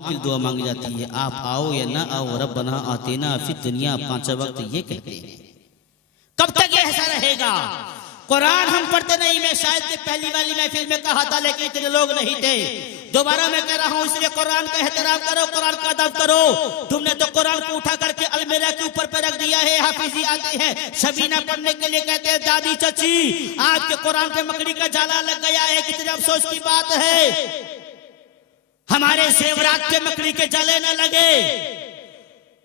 दिल दुआ मांगी जाती है, आप आओ या ना आओ, रब्बना आतिना फिद दुनिया, 5 वक्त ये कहते हैं। कब तक ये ऐसा रहेगा? कुरान हम पढ़ते नहीं। मैं शायद से पहली वाली महफिल में कहा था, लेकिन इतने लोग नहीं थे। दोबारा मैं कह रहा हूँ, इसलिए कुरान का एहतराम करो, कुरान का अदब करो। तुमने तो कुरान को उठा करके अलमीरा के ऊपर पे रख दिया है। हाफिजी आते हैं शबीना पढ़ने के लिए, कहते हैं दादी चाची आपके कुरान पे मकड़ी का जाला लग गया है। कितने अफसोस की बात है, हमारे जेवरात पे मकड़ी के जाले न लगे,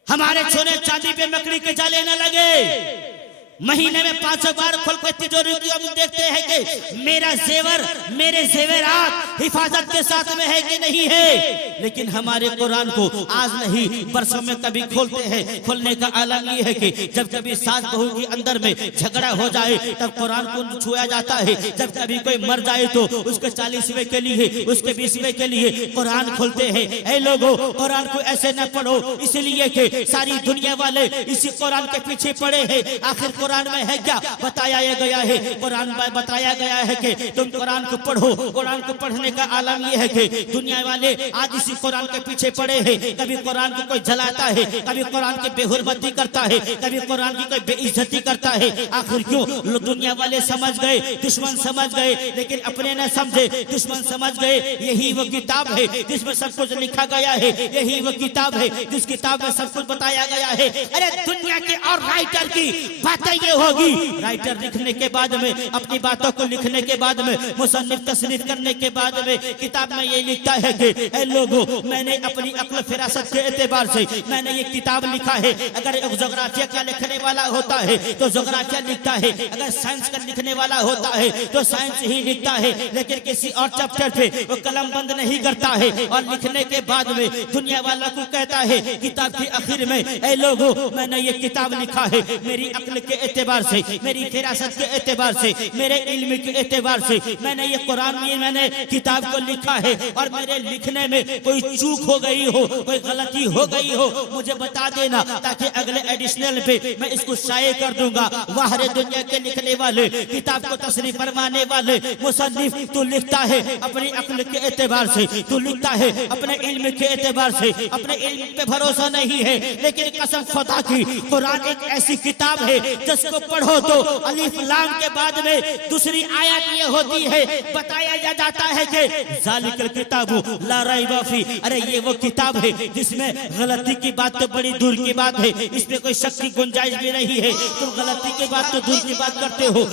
हमारे सोने चांदी पे मकड़ी के जाले न लगे। महीने में 5 बार खोल के तिजोरी की हम देखते हैं कि मेरा जेवर, मेरे जेवरात हिफाजत के साथ में है कि नहीं है। लेकिन हमारे कुरान को आज नहीं बरसों में कभी खोलते हैं। खोलने का आलम ये है कि जब कभी सास बहू के अंदर में झगड़ा हो जाए तब कुरान को छुआ जाता है। जब कभी कोई मर जाए तो उसके 40वें के लिए, उसके 20वें के लिए कुरान खोलते हैं। ऐ लोगों, कुरान को ऐसे न पढ़ो, इसलिए कि सारी दुनिया वाले इसी कुरान के पीछे पड़े हैं। आखिर कुरान में है क्या? बताया गया है, कुरान में बताया गया है कि तुम कुरान को पढ़ो। कुरान को पढ़ने का आलम यह है कि दुनिया वाले आज इसी कुरान के पीछे पड़े हैं। कभी कुरान को कोई जलाता है, कभी कुरान की बेहुरमती करता है, कभी कुरान की कोई बेइज्जती करता है। आखिर क्यों? दुनिया वाले समझ गए, दुश्मन समझ गए, लेकिन अपने न समझे, दुश्मन समझ गए। यही वो किताब है जिसमें सब कुछ लिखा गया है, यही वो किताब है जिस किताब में सब कुछ बताया गया है। अरे दुनिया के और राइटर की बातें ये होगी, राइटर लिखने के बाद में, अपनी बातों को लिखने के बाद में, मुसन्निफ तसनीफ करने के बाद में किताब में ये लिखता है कि ऐ लोगों, मैंने अपनी अक्ल फिरासत के एतबार से मैंने ये किताब लिखा है। अगर एक जोग्राफिया का लिखने वाला होता है तो जोग्राफिया लिखता है, अगर साइंस का लिखने वाला होता है तो साइंस ही लिखता है, लेकिन किसी और चैप्टर पे वो कलम बंद नहीं करता है। और लिखने के बाद में दुनिया वाला को कहता है किताब के आखिर में, ऐ लोगों, मैंने ये किताब लिखा है मेरी अक्ल के एतबार से, मेरी फिरासत के एतबार से, मेरे इल्म के एतबार से मैंने ये कुरान में मैंने किताब को लिखा है। और मेरे लिखने में कोई चूक हो गई हो, कोई गलती हो गई हो, मुझे बता देना, ताकि अगले एडिशनल पे मैं इसको शाये कर दूंगा। बाहर दुनिया के लिखने वाले, किताब को तशरीफ फरमाने वाले मुसन्निफ, तू लिखता है अपनी अक्ल के एतबार से, तू लिखता है अपने इल्म के एतबार से, अपने इल्म पे भरोसा नहीं है। लेकिन कसम खुदा की, कुरान एक ऐसी किताब है जिसको पढ़ो तो अलिफ लाम के बाद में दूसरी आयत ये होती है, बताया जाता है कि ज़ालिकल किताबु ला रैब फी। अरे ये वो किताब है जिसमें गलती की बात तो बड़ी दूर की बात है, इसमें कोई शक की गुंजाइश भी नहीं है। तुम गलती की बात तो दूर की बात करते हो,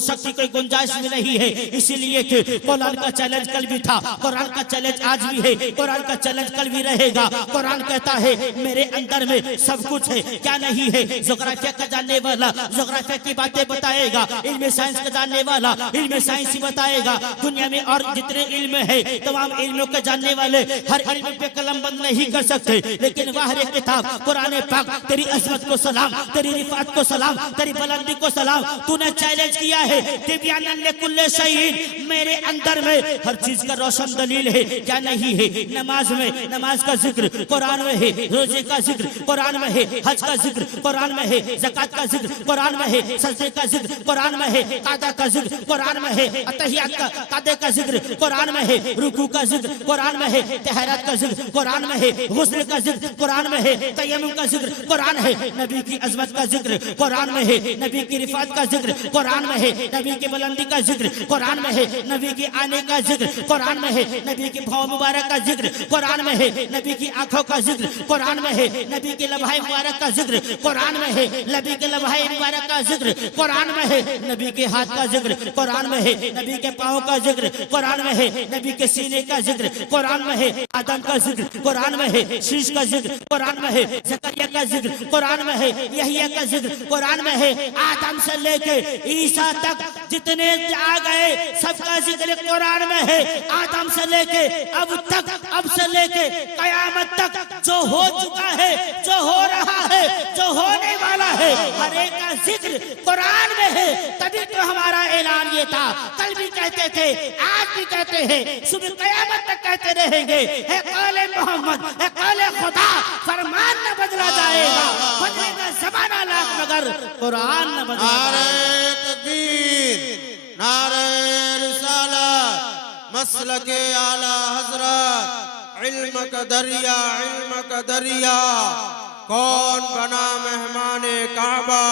शक की कोई गुंजाइश भी नहीं है। इसीलिए कि कुरान का चैलेंज कल भी था, कुरान का चैलेंज आज भी है, कुरान का चैलेंज कल भी रहेगा। कुरान कहता है मेरे अंदर में सब कुछ है, क्या नहीं है? जोग्राफिया का जानने वाला जोग्राफिया की बातें बताएगा, इल्म साइंस का जानने वाला इल्म साइंस ही बताएगा। दुनिया में और जितने इल्म है, तमाम इल्मों के जानने वाले हर इल्म पे कलम बंद नहीं कर सकते। लेकिन वाहरे किताब कुरान पाक, तेरी अजमत को सलाम, तेरी रिफात को सलाम, तेरी बुलंदी को सलाम। तूने चैलेंज किया है तिब्यानन लिकुल्लि शैइन, मेरे अंदर में हर चीज का रोशन दलील है, क्या नहीं है? नमाज में, नमाज का जिक्र कुरान में है, रोजे का जिक्र कुरान में है, हज का जिक्र कुरान में है, ज़कात का जिक्र कुरान में है, सजदे का जिक्र कुरान में है, कादा का जिक्र कुरान में है, अतहियात का कादे का जिक्र कुरान में है, रुकू का जिक्र कुरान में है, तहरात का जिक्र कुरान में है, गुस्ल का जिक्र कुरान में है, तयम्मुम का जिक्र कुरान है, नबी की अजमत का जिक्र कुरान में है, नबी की रिफात का जिक्र कुरान में है, नबी की बुलंदी का जिक्र कुरान में है, नबी के आने का जिक्र कुरान में है, नबी के भाव मुबारक का जिक्र कुरान में है, नबी की आंखों का जिक्र कुरान में है, नबी के लम्हाए मुबारक का जिक्र कुरान में है, नबी के लम्हाए मुबारक का जिक्र कुरान में है, नबी के हाथ का जिक्र कुरान में है, नबी के पाँव का जिक्र कुरान में है, नबी के सीने का जिक्र कुरान में है, आदम का जिक्र कुरान में है, शीश का जिक्र कुरान में है, ज़करिया का जिक्र कुरान में है, यहिया का जिक्र कुरान में है। आदम से लेके ईसा तक जितने आ गए सबका जिक्र कुरान में है। आदम से लेके अब तक, अब से लेके कयामत तक जो हो चुका है, जो हो रहा है, जो होने वाला है, हर एक का जिक्र कुरान में है। तभी तो हमारा ऐलान ये था, कल भी कहते थे, आज भी कहते हैं, सुबह कयामत तक कहते रहेंगे, है कौले मोहम्मद, है कौले खुदा, फरमान न बदला जाएगा, बदलेगा ज़माना लाख मगर कुरान न बदला। नारे तकबीर, नारे रिसालत, मसलके आला हज़रत इल्म का दरिया, इल्म का दरिया, कौन बना मेहमाने काबा,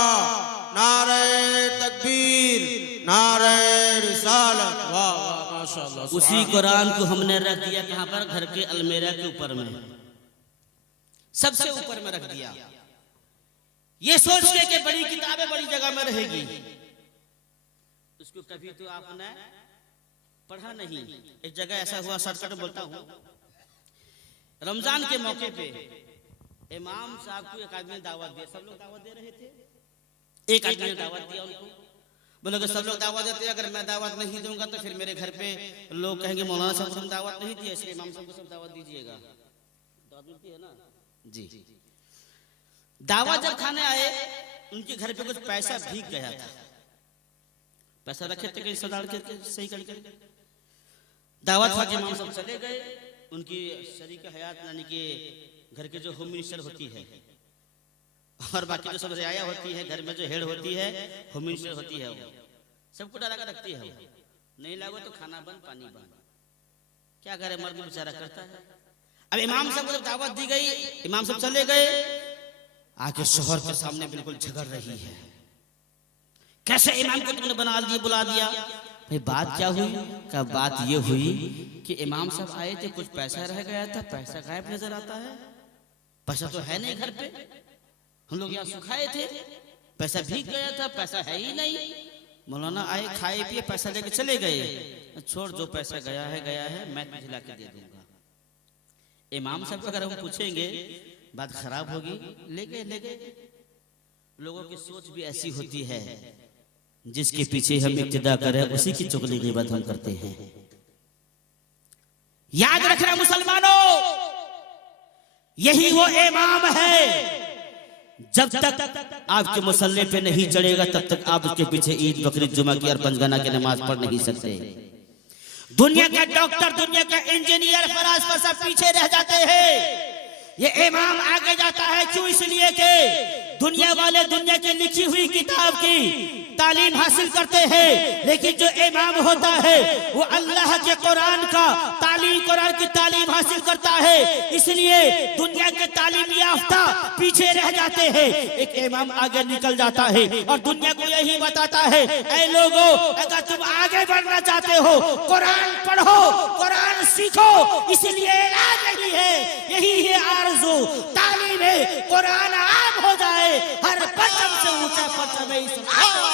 नारे तकबीर, नारे रिसालत। वाह वाह माशाअल्लाह। उसी कुरान को हमने रख दिया कहाँ पर? घर के अलमीरा के ऊपर में, सबसे ऊपर में रख दिया, ये सोच के कि बड़ी किताबें बड़ी जगह में रहेगी। उसको कभी तो आपने पढ़ा नहीं। एक जगह ऐसा हुआ, शॉर्टकट में बोलता हूँ, रमजान के मौके पे इमाम साहब को एक आदमी ने दावत दिया। सब लोग दावत दे रहे थे, एक आदमी ने दावत दिया उनको। बोले कि सब लोग दावत देते हैं, अगर मैं दावत नहीं दूंगा तो फिर मेरे घर पे लोग कहेंगे मौलाना साहब को हम दावत नहीं दिए, इसलिए इमाम साहब को सब दावत दीजिएगा। दावत मिलती है ना जी। दावत जब खाने आए, उनके घर पे कुछ पैसा भीग गया था। पैसा रखे थे कहीं सदाड़ के सही करके। दावत खा के इमाम साहब चले गए। उनकी शरीक हयात यानी कि घर के जो होम मिनिस्टर होती है और बाकी जो सब रियाया होती है, घर में जो हेड होती है, होम मिनिस्टर होती है, वो सबको डरा कर रखती है। नहीं लागो तो खाना बंद, पानी बंद। क्या करे, मर्द बेचारा करता है। अब इमाम साहब को जब दावत दी गई, इमाम साहब चले गए, आके शोहर के सामने बिल्कुल झगड़ रही है। कैसे इमाम को तुमने बना दिया, बुला दिया? भाई बात क्या हुई? क्या बात ये हुई कि इमाम साहब आए थे, कुछ पैसा रह गया था, पैसा गायब नजर आता है। पैसा तो है नहीं घर पे, हम लोग यहाँ सुखाए थे, पैसा भीग गया था, पैसा है ही नहीं। मौलाना आए, खाए पिए, पैसा लेके चले गए। छोड़, जो पैसा गया है मैं तुझे ला के दे दूंगा। इमाम साहब को अगर हम पूछेंगे बात खराब होगी। ले गए। लोगों की सोच भी ऐसी होती है, जिसके पीछे हम इब्तिदा करें उसी की चुगली ग़ीबत हम करते हैं। याद रखना मुसलमानों, यही वो इमाम है, जब तक आपके मुसल्ले पे नहीं चढ़ेगा तब तक आप उसके पीछे ईद, बकरीद, जुमा की और पंजगाना की नमाज पढ़ नहीं सकते। दुनिया का डॉक्टर, दुनिया का इंजीनियर, फराज पर सब पीछे रह जाते हैं। ये इमाम आगे जाता है। क्यों? इसलिए कि दुनिया वाले दुनिया की लिखी हुई किताब की तालीम हासिल करते हैं, लेकिन जो इमाम होता है वो अल्लाह के कुरान का तालीम, कुरान की तालीम हासिल करता है। इसलिए दुनिया के तालीम याफ्ता पीछे रह जाते हैं, एक इमाम आगे निकल जाता है और दुनिया को यही बताता है, ऐ लोगों, अगर तुम आगे बढ़ना चाहते हो, कुरान पढ़ो, कुरान सीखो। इसलिए इलाज यही है, यही है आरज़ू, तालीम है, कुरान आम हो जाए, हर परचम से ऊंचा परचम है इस्लाम,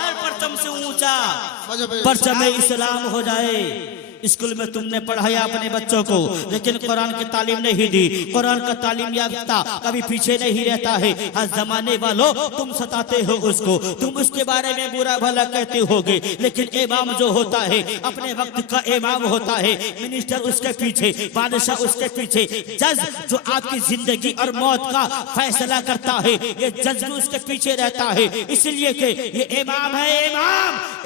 हर परचम से ऊंचा परचम इस्लाम हो जाए। स्कूल में तुमने पढ़ाया अपने बच्चों को, लेकिन कुरान की तालीम नहीं दी। कुरान का तालीम याफ्ता कभी पीछे नहीं रहता है। हर जमाने वालों, तुम सताते हो उसको, तुम उसके बारे में बुरा भला कहते होगे, लेकिन इमाम जो होता है अपने वक्त का इमाम होता है। मिनिस्टर उसके पीछे, बादशाह उसके पीछे, जज जो आपकी जिंदगी और मौत का फैसला करता है, ये जज भी उसके पीछे रहता है। इसलिए कि ये इमाम है।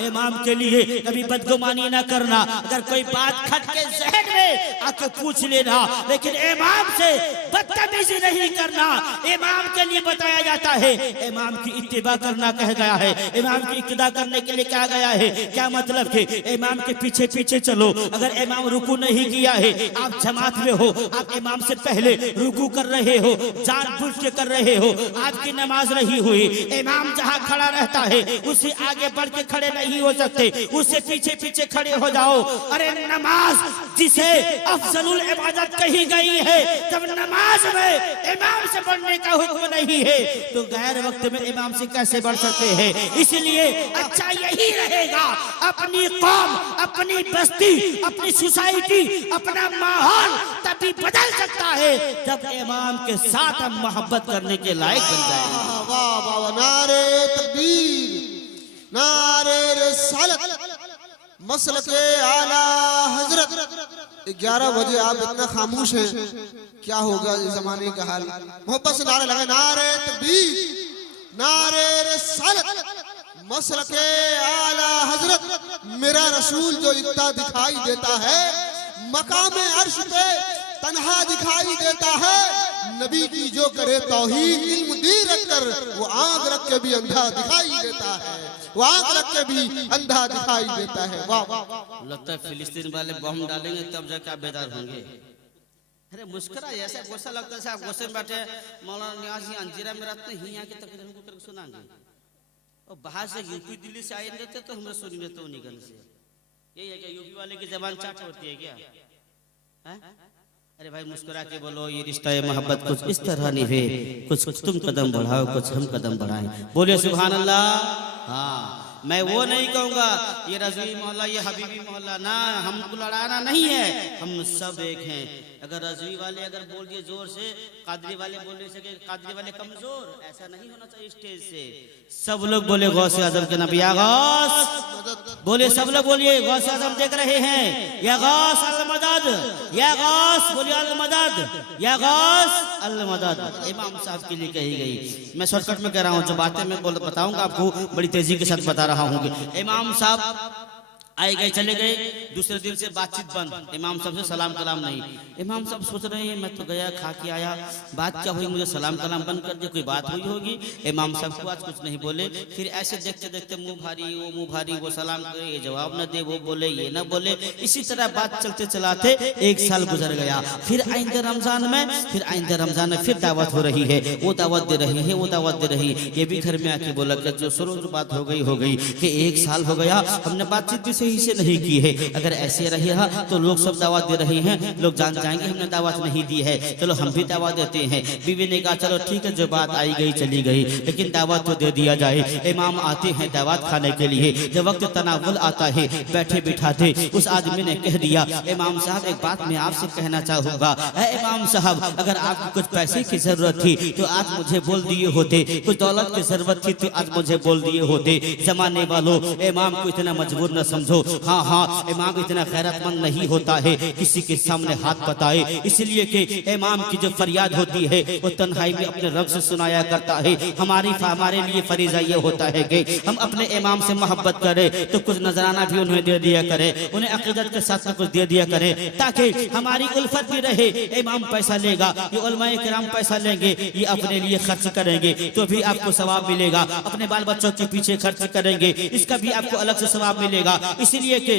इमाम के लिए कभी बदगुमानी ना करना। अगर कोई बात खट के जहन में आके पूछ लेना, लेकिन इमाम से बदतमीजी नहीं करना। इमाम के लिए बताया जाता है, इमाम की इत्तिबा करना कह गया है। इमाम की इक्तिदा करने के लिए कहा गया है। क्या मतलब कि इमाम के पीछे पीछे चलो। अगर इमाम रुकू नहीं किया है, आप जमात में हो, आप इमाम से पहले रुकू कर रहे हो, जानबूझ के कर रहे हो, आपकी नमाज नहीं हुई। इमाम जहाँ खड़ा रहता है उससे आगे बढ़ के खड़े नहीं हो सकते, उससे पीछे पीछे खड़े हो जाओ। अरे नमाज जिसे अफजलुल इबादत कही गई है, जब नमाज में इमाम से बढ़ने का हुक्म नहीं है तो गैर वक्त में इमाम से कैसे बढ़ सकते हैं। इसलिए अच्छा यही रहेगा, अपनी कौम, अपनी बस्ती, अपनी सोसाइटी, अपना माहौल तभी बदल सकता है जब इमाम के साथ हम मोहब्बत करने के लायक बन जाएंगे। वाह वाह, नारे तकबीर, नारे रिसालत, मसलके आला हजरत। 11 बजे आप इतना खामोश हैं, क्या होगा इस जमाने का हाल। मोहब्बत से नारे लगे, नारे तकबीर, नारे रिसालत, मसलके आला हजरत। मेरा रसूल जो इक्ता दिखाई देता है, मकाम अर्श पे तन्हा दिखाई देता है, नबी की जो करे तौहीद इल्म दी रखकर, वो आंख रख के भी अंधा दिखाई देता है, वो आंख रख के भी अंधा दिखाई देता है। वाह वाह। लगता है फिलिस्तीन वाले बम डालेंगे तब जाके आप बेदार होंगे। अरे मुस्कुरा, ऐसा गुस्सा लगता है आप गुस्से में बैठे मौलाना नियाज़ी अंजीरा में रहते हैं, यहाँ के तकरीर हमको करके सुनाएंगे और बाहर से यूपी दिल्ली से आए रहते तो हम सुनेंगे तो निकल से। यही है क्या यूपी वाले की जबान चाट होती है क्या है? अरे भाई मुस्कुरा के बोलो, ये रिश्ता है मोहब्बत कुछ इस तरह निभे, कुछ तुम कदम बढ़ाओ कुछ हम कदम बढ़ाएं। बोले सुभान अल्लाह। हाँ, मैं वो नहीं कहूँगा ये रज़वी मोहल्ला ये हबीबी मोहल्ला, ना हमको लड़ाना नहीं है, हम सब एक हैं। अगर रज़वी वाले अगर बोल दिए जोर से, कादरी वाले बोल नहीं सके, कादरी वाले कमजोर, ऐसा नहीं होना चाहिए। स्टेज से सब लोग बोले गौसे आजम के नबी या गौस, बोले सब लोग बोलिए गौसे आजम देख रहे हैं, या गौस अल मदद, या गौस बोलिए अल मदद, या गौस अल मदद। इमाम साहब के लिए कही गई। मैं शॉर्टकट में कह रहा हूँ, जो बातें मैं बताऊंगा आपको बड़ी तेजी के साथ बता रहा हूँ। इमाम साहब आए गए चले गए, दूसरे दिन से बातचीत बंद। इमाम साहब से सलाम कलाम नहीं। इमाम साहब सोच रहे हैं मैं तो गया खा के आया, बात क्या हुई, मुझे सलाम कलाम बंद कर दिया, कोई बात हुई होगी। इमाम साहब को आज कुछ नहीं बोले। फिर ऐसे देखते देखते मुंह भारी, वो मुंह भारी, वो सलाम करे ये जवाब न दे, वो बोले ये न बोले, इसी तरह बात चलते चलाते 1 साल गुजर गया। फिर आइंदे रमजान में फिर दावत हो रही है, वो दावत दे रही है, वो दावत दे रही है। ये भी घर में आके बोला कि जो शुरू जो बात हो गई कि 1 साल हो गया हमने बातचीत भी सही से नहीं की है, अगर ऐसे रहा तो लोग सब दावत दे रहे हैं, लोग जान जाएंगे हमने दावत नहीं दी है, चलो हम भी दावत देते हैं। बीवी ने कहा चलो ठीक है, जो बात आई गई चली गई, लेकिन दावत तो दे दिया जाए। इमाम आते हैं दावत खाने के लिए, जब वक्त तनावुल आता है बैठे बिठाते उस आदमी ने कह दिया इमाम साहब एक बात मैं आपसे कहना चाहूंगा। इमाम साहब अगर आपको कुछ पैसे की जरूरत थी तो आज मुझे बोल दिए होते, कुछ दौलत की जरूरत थी तो आज मुझे बोल दिए होते। जमाने वालों इमाम को इतना मजबूर न समझो। हाँ, इमाम इतना गैरतमंद नहीं होता है किसी के सामने हाथ बताए, इसलिए कि इमाम की जो फरियाद होती है वो तन्हाई में अपने रब से सुनाया करता है। हमारे लिए फरीजा ये होता है कि हम अपने इमाम से मोहब्बत करें तो कुछ नजराना भी उन्हें दे दिया करें, उन्हें अकीदत के साथ कुछ दे दिया करें, ताकि हमारी उल्फत भी रहे। इमाम पैसा लेगा, ये उलमाए किराम पैसा लेंगे, ये अपने लिए खर्च करेंगे तो भी आपको सवाब मिलेगा, अपने बाल बच्चों के पीछे खर्च करेंगे इसका भी आपको अलग से सवाब मिलेगा। इसलिए कि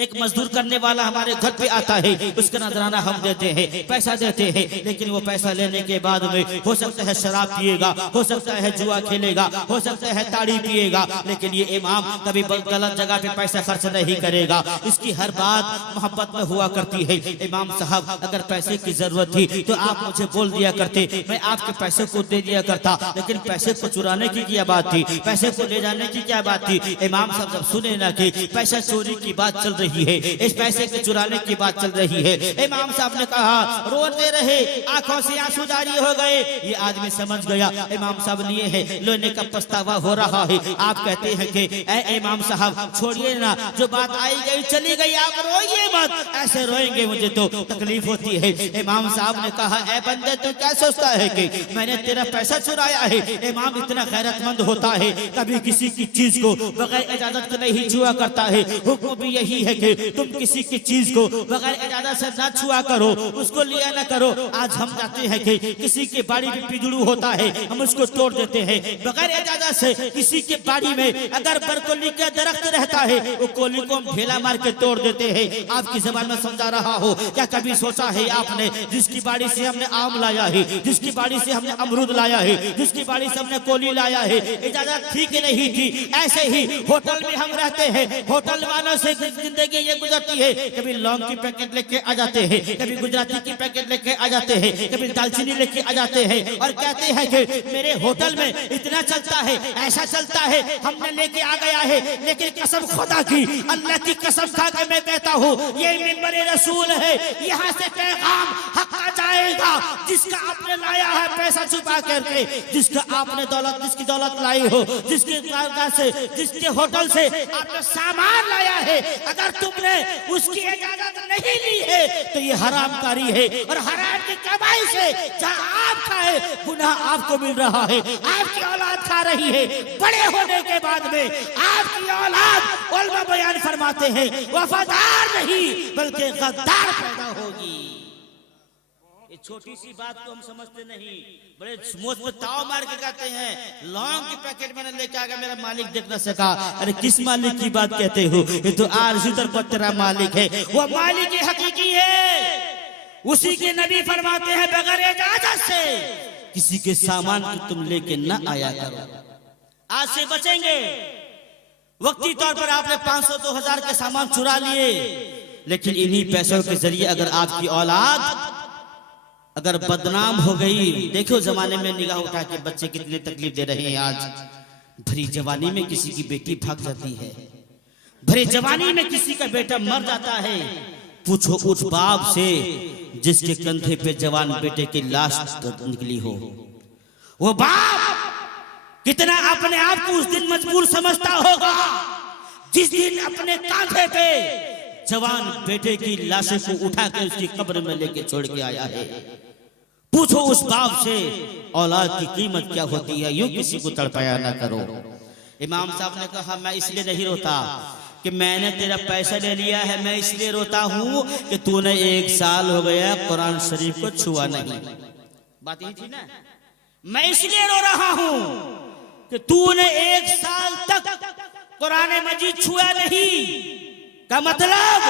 एक मजदूर करने वाला हमारे घर पे आता है, उसका नजराना हम देते हैं, पैसा देते हैं, लेकिन वो पैसा लेने के बाद में हो सकता है शराब पिएगा, हो सकता है जुआ खेलेगा, हो सकता है ताड़ी पिएगा, लेकिन ये इमाम कभी गलत जगह पे पैसा खर्च नहीं करेगा। इसकी हर बात मोहब्बत में हुआ करती है। इमाम साहब अगर पैसे की जरूरत थी तो आप मुझे बोल दिया करते, मैं आपके पैसे को दे दिया करता, लेकिन पैसे को चुराने की क्या बात थी, पैसे को ले जाने की क्या बात थी। इमाम साहब जब सुने ना कि पैसा चोरी की बात चल रही है, इस पैसे के चुराने की बात चल रही है, इमाम साहब ने कहा, रोते रहे, आंखों से आंसू जारी हो गए। ये आदमी समझ गया इमाम साहब लिए है, लेने का पछतावा हो रहा है। आप कहते हैं कि ए इमाम साहब छोड़िए ना, जो बात आई गई चली गई, आप रोइए मत, ऐसे रोएंगे मुझे तो तकलीफ होती है। इमाम साहब ने कहा, ए बंदे तू क्या सोचता है कि मैंने तेरा पैसा चुराया है? इमाम इतना गैरतमंद होता है, कभी किसी की चीज को बगैर इजाजत के नहीं छुआ करता है। हुक्म भी यही है कि तुम किसी की चीज को बगैर इजाजत से ना छुआ करो, उसको लिया ना करो। आज हम जाते हैं कि किसी के बाड़ी में पिजड़ू होता है, हम उसको तोड़ देते हैं बगैर इजाजत से। किसी के बाड़ी में अगर बरकोली का दरख्त रहता है, वो कोली को हम ढेला मार के तोड़ देते हैं। आपकी जबान में समझा रहा हो, क्या कभी सोचा है आपने जिसकी बाड़ी से हमने आम लाया है, जिसकी बाड़ी से हमने अमरूद लाया है, जिसकी बाड़ी से हमने कोली लाया है, इजाजत थी कि नहीं थी? ऐसे ही होटल में हम रहते हैं, होटल वालों से जिंदगी ये गुजरती है, कभी लौंग की पैकेट लेके आ जाते हैं, कभी गुजराती की पैकेट लेके आ जाते हैं, कभी दालचीनी लेके आ जाते हैं और कहते हैं कि मेरे होटल में इतना चलता है, ऐसा चलता है, हमने लेके आ गया है। लेकिन कसम खुदा की, अल्लाह की कसम खा के मैं कहता हूँ, ये मिंबर रसूल है, यहाँ से पैगाम हक आ जाएगा। जिसका आपने लाया है पैसा छुपा करके, जिसका आपने जिसकी दौलत लाई हो, जिसके से, जिसके होटल से आपने सामान लाया है, अगर तुमने उसकी इजाजत नहीं ली है तो ये हरामकारी है, और हराम की कमाई से जहाँ आप खाए गुनाह आपको मिल रहा है, आपकी औलाद खा रही है। बड़े होने के बाद में आपकी औलाद उलमा बयान फरमाते हैं वफादार नहीं बल्कि गद्दार पैदा होगी। ये छोटी सी बात को हम समझते नहीं, बड़े मुंह पे ताव मार के कहते हैं लौंग की पैकेट मैंने लेके आ गया, मेरा मालिक देख न सका। अरे किस मालिक की बात कहते हो? ये तो आरज़ू पर तेरा मालिक है, वो मालिक हकीकी है। उसी के नबी फरमाते हैं बगैर इजाजत से किसी के सामान को तुम लेके न आया करो। आज से बचेंगे। वक्ती तौर पर आपने 500-2000 के सामान चुरा लिए, लेकिन इन्हीं पैसों के जरिए अगर आपकी औलाद अगर बदनाम हो गई, देखो जमाने में निगाह उठा के बच्चे कितने तकलीफ दे रहे हैं। आज भरी जवानी में किसी की बेटी भाग जाती है, भरी जवानी में किसी का बेटा मर जाता है। पूछो उस बाप से जिसके कंधे पे जवान बेटे की लाश निकली हो, वो बाप कितना अपने आप को उस दिन मजबूर समझता होगा जिस दिन अपने कांधे पे जवान बेटे की लाशों को उठा के उसकी कब्र में लेके छोड़ के आया है। पूछो उस बाप से औलाद की कीमत क्या होती है। यूं किसी को तड़पाया ना करो। इमाम साहब ने कहा मैं इसलिए नहीं रोता कि मैंने तेरा पैसा ले लिया है, मैं इसलिए रोता हूं कि तूने 1 साल हो गया कुरान शरीफ को छुआ नहीं। बात यही थी ना। मैं इसलिए रो रहा हूं कि तूने 1 साल तक कुरान मजीद छुआ नहीं। का मतलब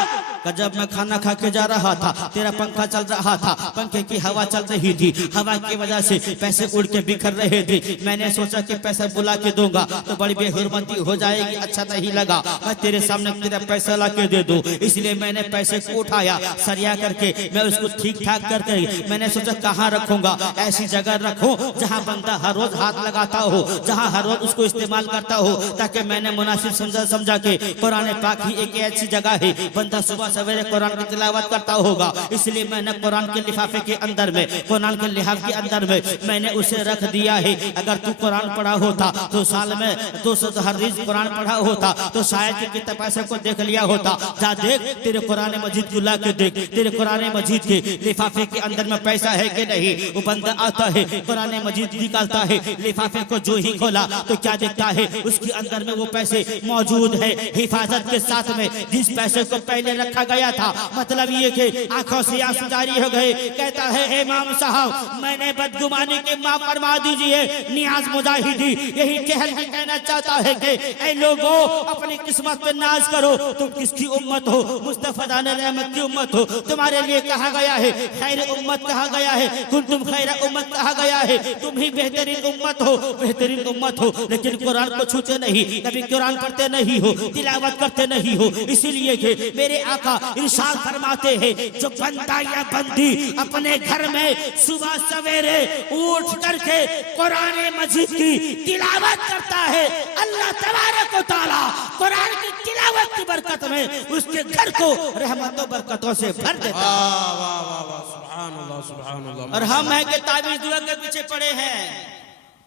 कि जब मैं खाना खा के जा रहा था, तेरा पंखा चल रहा था, पंखे की हवा चल रही थी, हवा की वजह से पैसे उड़ के बिखर रहे थे। मैंने सोचा कि पैसा बुला के दूंगा तो बड़ी बेहुरमती हो जाएगी, अच्छा नहीं लगा। मैं तेरे सामने तेरा पैसा ला के दे दूं, इसलिए मैंने पैसे को उठाया, सरिया करके मैं उसको ठीक ठाक करके मैंने सोचा कहाँ रखूंगा। ऐसी जगह रखूं जहाँ बंदा हर रोज हाथ लगाता हो, जहाँ हर रोज उसको इस्तेमाल करता हो, ताकि मैंने मुनासिब समझा के कुरान पाक ही एक ऐसी जगह है बंदा सुबह सवेरे कुरान की तिलावत करता होगा। इसलिए मैंने कुरान के लिफाफे के अंदर में, कुरान के लिहाफ के अंदर में मैंने उसे रख दिया है। अगर तू कुरान पढ़ा होता तो साल में 200 हदीस कुरान पढ़ा होता तो शायद कितने पैसे को देख लिया होता। जा देख तेरे कुरान मजीद को ला के देख, तेरे कुरान मजीद के लिफाफे के अंदर में पैसा है कि नहीं। वो बंदा आता है कुरान मजीद निकालता है, लिफाफे को जो ही खोला तो क्या देखता है उसके अंदर में वो पैसे मौजूद है हिफाजत के साथ में। जिस पैसे को पहले रखा गया था, मतलब ये कि आंखों से आंसू जारी हो गए। कहता है इमाम साहब मैंने बदगुमानी के माफ फरमा दीजिए। नियाज मुजाहिदी यही कहल के कहना चाहता है कि ऐ लोगों अपनी किस्मत पे नाज करो। तुम किसकी उम्मत हो? मुस्तफा दाने रहमत की उम्मत हो। तुम्हारे लिए कहा गया है खैर उम्मत कहा गया है, कुंतुम खैर उम्मत कहा गया है। तुम ही बेहतरीन उम्मत हो, बेहतरीन उम्मत हो। लेकिन कुरान को छूते नहीं, कभी कुरान पढ़ते नहीं हो, तिलावत करते नहीं हो। इसीलिए कि मेरे आका इरशाद फरमाते हैं जो बंदा या बंदी अपने घर में सुबह सवेरे उठ करके कुरान मजीद की तिलावत करता है, अल्लाह तबारक व तआला कुरान की तिलावत की बरकत में उसके घर को रहमतों बरकतों से भर देता है। सुभान अल्लाह। और हम है कि ताबीज दुआ के पीछे पड़े हैं।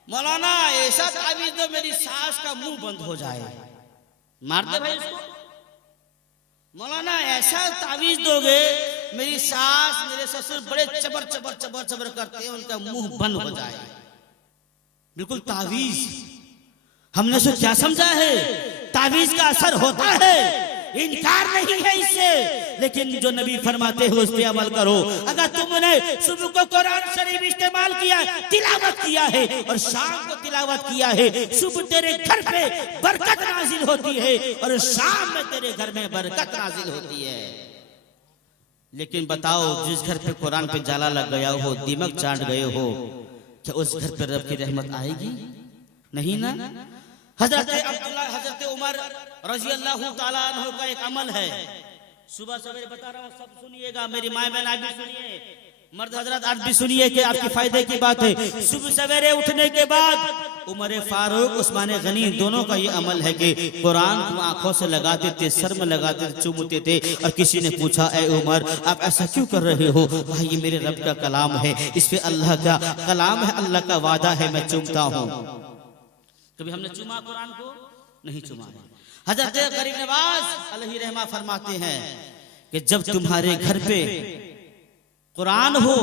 मौलाना ऐसा ताबीज दो मेरी सास का मुंह बंद हो जाए। मारते भाई उसको। मौलाना ऐसा तावीज दोगे मेरी सास मेरे ससुर बड़े चबर चबर चबर चबर करते हैं, उनका मुंह बंद हो जाए। बिल्कुल तावीज। हमने सो क्या समझा है तावीज का असर होता है, इनकार नहीं है इससे। लेकिन जो नबी फरमाते हैं उस पे अमल करो। अगर तुमने सुबह को कुरान शरीफ इस्तेमाल किया, तिलावत किया है और शाम को तिलावत किया है, सुबह तेरे घर पे बरकत नाजिल होती है और शाम में तेरे घर में बरकत नाजिल होती है। लेकिन बताओ जिस घर पे कुरान पे जाला लग गया हो, दिमाग चाट गए हो, क्या उस घर पे रब की रहमत आएगी? नहीं ना। हजरत अब्दुल्लाह हजरत उमर रजी अल्लाह ताला अन्हु का एक अमल है, सुबह सवेरे बता रहा हूँ, सब सुनिएगा, मेरी माँ बहन आप भी सुनिए, मर्द हजरत आप भी सुनिए कि आपकी फायदे की बात है। सुबह सवेरे उठने के बाद उमर फारूक उस्मान गनी दोनों का ये अमल है कि कुरान को आंखों से लगाते थे, सर में लगाते थे, चूमते थे। और किसी ने पूछा ए उमर आप ऐसा क्यों कर रहे हो? भाई ये मेरे रब का कलाम है, इस पे अल्लाह का कलाम है, अल्लाह का वादा है, मैं चूमता हूँ। कभी हमने चुमा कुरान को? नहीं चुमा है। हजरत गरीब नवाज अलैहि रहमा फरमाते हैं कि जब तुम्हारे घर पे कुरान हो,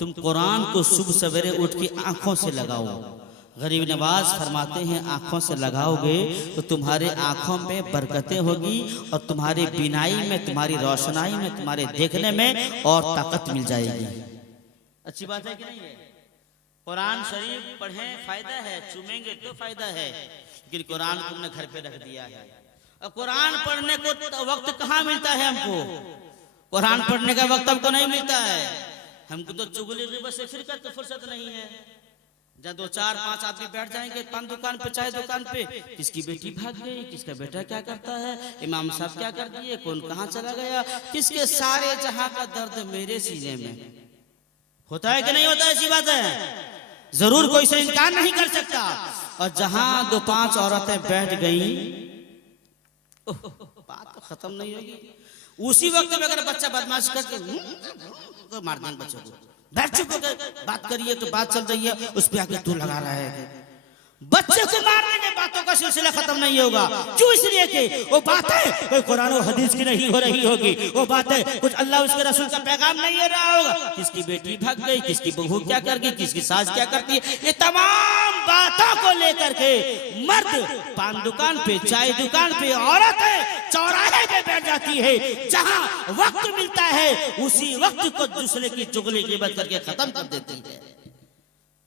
तुम कुरान को सुबह सवेरे उठ के आंखों से लगाओ। गरीब नवाज फरमाते हैं आंखों से लगाओगे तो तुम्हारे आंखों में बरकतें होगी और तुम्हारी बीनाई में, तुम्हारी रोशनाई में, तुम्हारे देखने में और ताकत मिल जाएगी। अच्छी बात है कि नहीं है? कुरान शरीफ पढ़ें फायदा है, चूमेंगे तो फायदा है, लेकिन कुरान को हमने घर पे रख दिया है। और कुरान पढ़ने को वक्त कहाँ मिलता है हमको? कुरान पढ़ने का वक्त हमको नहीं मिलता है। हमको तो चुगली गिबत से फिर तो फुर्सत नहीं है। जहाँ 2 4 5 आदमी बैठ जाएंगे पान दुकान पे, चाय दुकान पे, किसकी बेटी भाग गई, किसका बेटा क्या करता है, इमाम साहब क्या कर दिए, कौन कहाँ चला गया, किसके सारे जहां का दर्द मेरे सीने में। होता है कि नहीं होता? ऐसी बात है, जरूर कोई से इनकार नहीं कर सकता। और जहां 2 5 औरतें बैठ गई, बात तो खत्म नहीं होगी। उसी वक्त में अगर बच्चा बदमाश करके तो मार देंगे बच्चों को। बैठ चुप होकर बात करिए तो बात चल रही है, उस पर आके तू लगा रहा है। बच्चे को मारने के बातों का सिलसिला खत्म नहीं होगा। क्यों? इसलिए कि वो बातें कोई कुरान और हदीस की नहीं हो रही होगी, वो बातें कुछ अल्लाह उसके रसूल का पैगाम नहीं दे रहा होगा। किसकी बेटी भाग गई, किसकी बहू क्या कर गई, किसकी सास क्या करती है, ये तमाम बातों को लेकर के मर्द पान दुकान पे, चाय दुकान पे, औरतें चौराहे पे बैठ जाती है। जहां वक्त मिलता है उसी वक्त को दूसरे की चुगली गिबत करके खत्म कर देती है।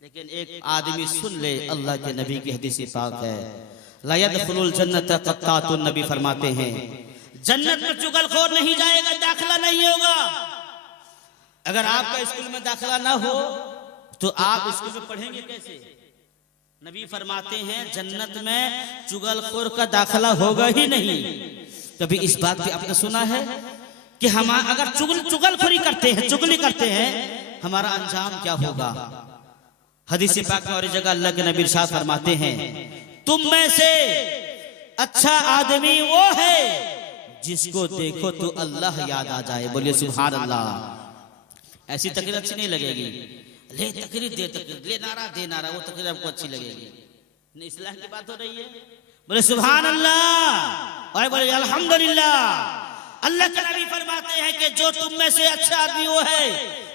लेकिन एक आदमी सुन ले, अल्लाह के नबी की हदीस पाक है, ला यदखुलुल जन्नत क़त्तातुन, नबी फरमाते हैं जन्नत में चुगलखोर नहीं जाएगा, दाखिला नहीं होगा। अगर आपका स्कूल में दाखिला ना हो तो आप स्कूल में पढ़ेंगे कैसे? नबी फरमाते हैं जन्नत में चुगलखोर का दाखिला होगा ही नहीं। कभी इस बात पे आपने सुना है कि हम अगर चुगलखोरी करते हैं, चुगली करते हैं, हमारा अंजाम क्या होगा? हदीस पाक में और इस जगह अल्लाह के नबी इरशाद फरमाते हैं तुम में से अच्छा आदमी वो है जिसको देखो तो अल्लाह याद आ जाए। बोलिए सुभान अल्लाह। ऐसी तकरीर अच्छी नहीं लगेगी, ले तकरीर दे तकरीर, ले नारा दे नारा, वो तकरीर आपको अच्छी लगेगी। इस्लाह की बात हो रही है, बोले सुभान अल्लाह और बोले अल्हम्दुलिल्लाह। अल्लाह के नबी फरमाते हैं कि जो तुम में से अच्छा आदमी वो है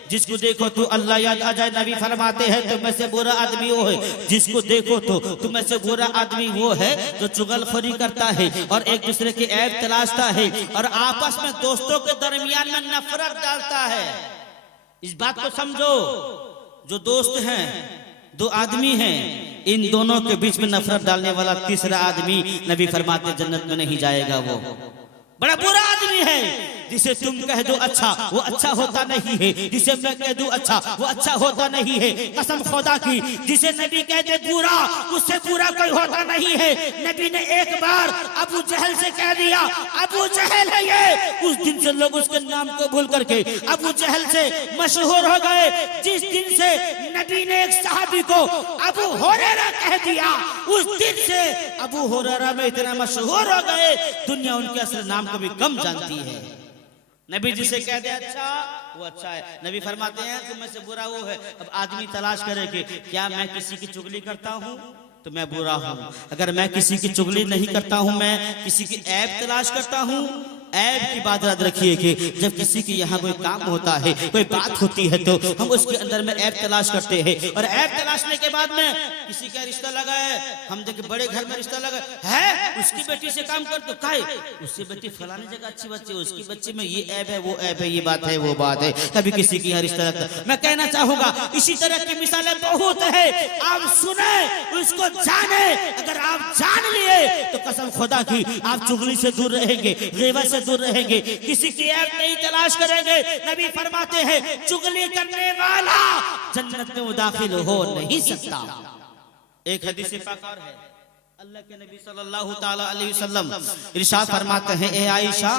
जिसको देखो तो अल्लाह याद आ जाए। नबी फरमाते हैं तुम में से बुरा आदमी वो है जिसको देखो तो तुम में से बुरा आदमी वो है जो चुगलखोरी करता है और एक दूसरे के ऐब तलाशता है और आपस में दोस्तों के दरमियान में नफरत डालता है। इस बात को समझो, जो दोस्त हैं, 2 आदमी हैं, इन दोनों के बीच में नफरत डालने वाला तीसरा आदमी, नबी फरमाते जन्नत में नहीं जाएगा। वो बड़ा बुरा आदमी है। जिसे तुम कह दो अच्छा, वो अच्छा होता नहीं है, जिसे मैं कह दूं अच्छा, वो अच्छा होता नहीं है। कसम खुदा की, जिसे नबी कह दे बुरा, उससे बुरा कोई होता नहीं है। नबी ने एक बार अबू जहल से कह दिया अबू जहल है ये, उस दिन से लोग उसके नाम को भूल करके अबू जहल से मशहूर हो गए। जिस दिन से नबी ने एक सहाबी को अबू हुरैरा कह दिया, उस दिन से अबू हुरैरा में इतना मशहूर हो गए, दुनिया उनके असल नाम को भी कम जानती है। नबी जिसे कह दे अच्छा, वो अच्छा है। नबी फरमाते हैं तुम में से बुरा वो है। अब आदमी तलाश करे कि क्या मैं किसी की चुगली करता हूँ तो मैं बुरा हूँ, अगर मैं किसी की चुगली नहीं करता हूँ, मैं किसी की ऐब तलाश करता हूँ। ऐब की बात याद रखिए कि जब किसी की यहाँ कोई काम होता है, कोई बात होती है, तो हम उसके अंदर में ऐब तलाश करते हैं। और ऐब तलाशने के बाद में किसी का रिश्ता लगा है, हम देखे बड़े घर में रिश्ता लगा है, उसकी बेटी से काम कर तो काहे, उससे बेटी फलानी जगह अच्छी बच्ची, उसकी बच्ची में ये ऐब है, वो ऐब है, ये बात है, वो बात है, कभी किसी की यहाँ रिश्ता लगता है। मैं कहना चाहूंगा इसी तरह की मिसालें बहुत है। आप सुने, उसको जाने, अगर आप जान लिए तो कसम खुदा की आप चुगली से दूर रहेंगे, ग़ीबत से दूर रहेंगे, किसी की ऐब नहीं तलाश करेंगे। नबी फरमाते हैं चुगली करने वाला जन्नत में वो दाखिल हो नहीं सकता। एक हदीस पाक और है, अल्लाह के नबी सल्लल्लाहु ताला अलैहि वसल्लम इरशाद फरमाते हैं ए आयशा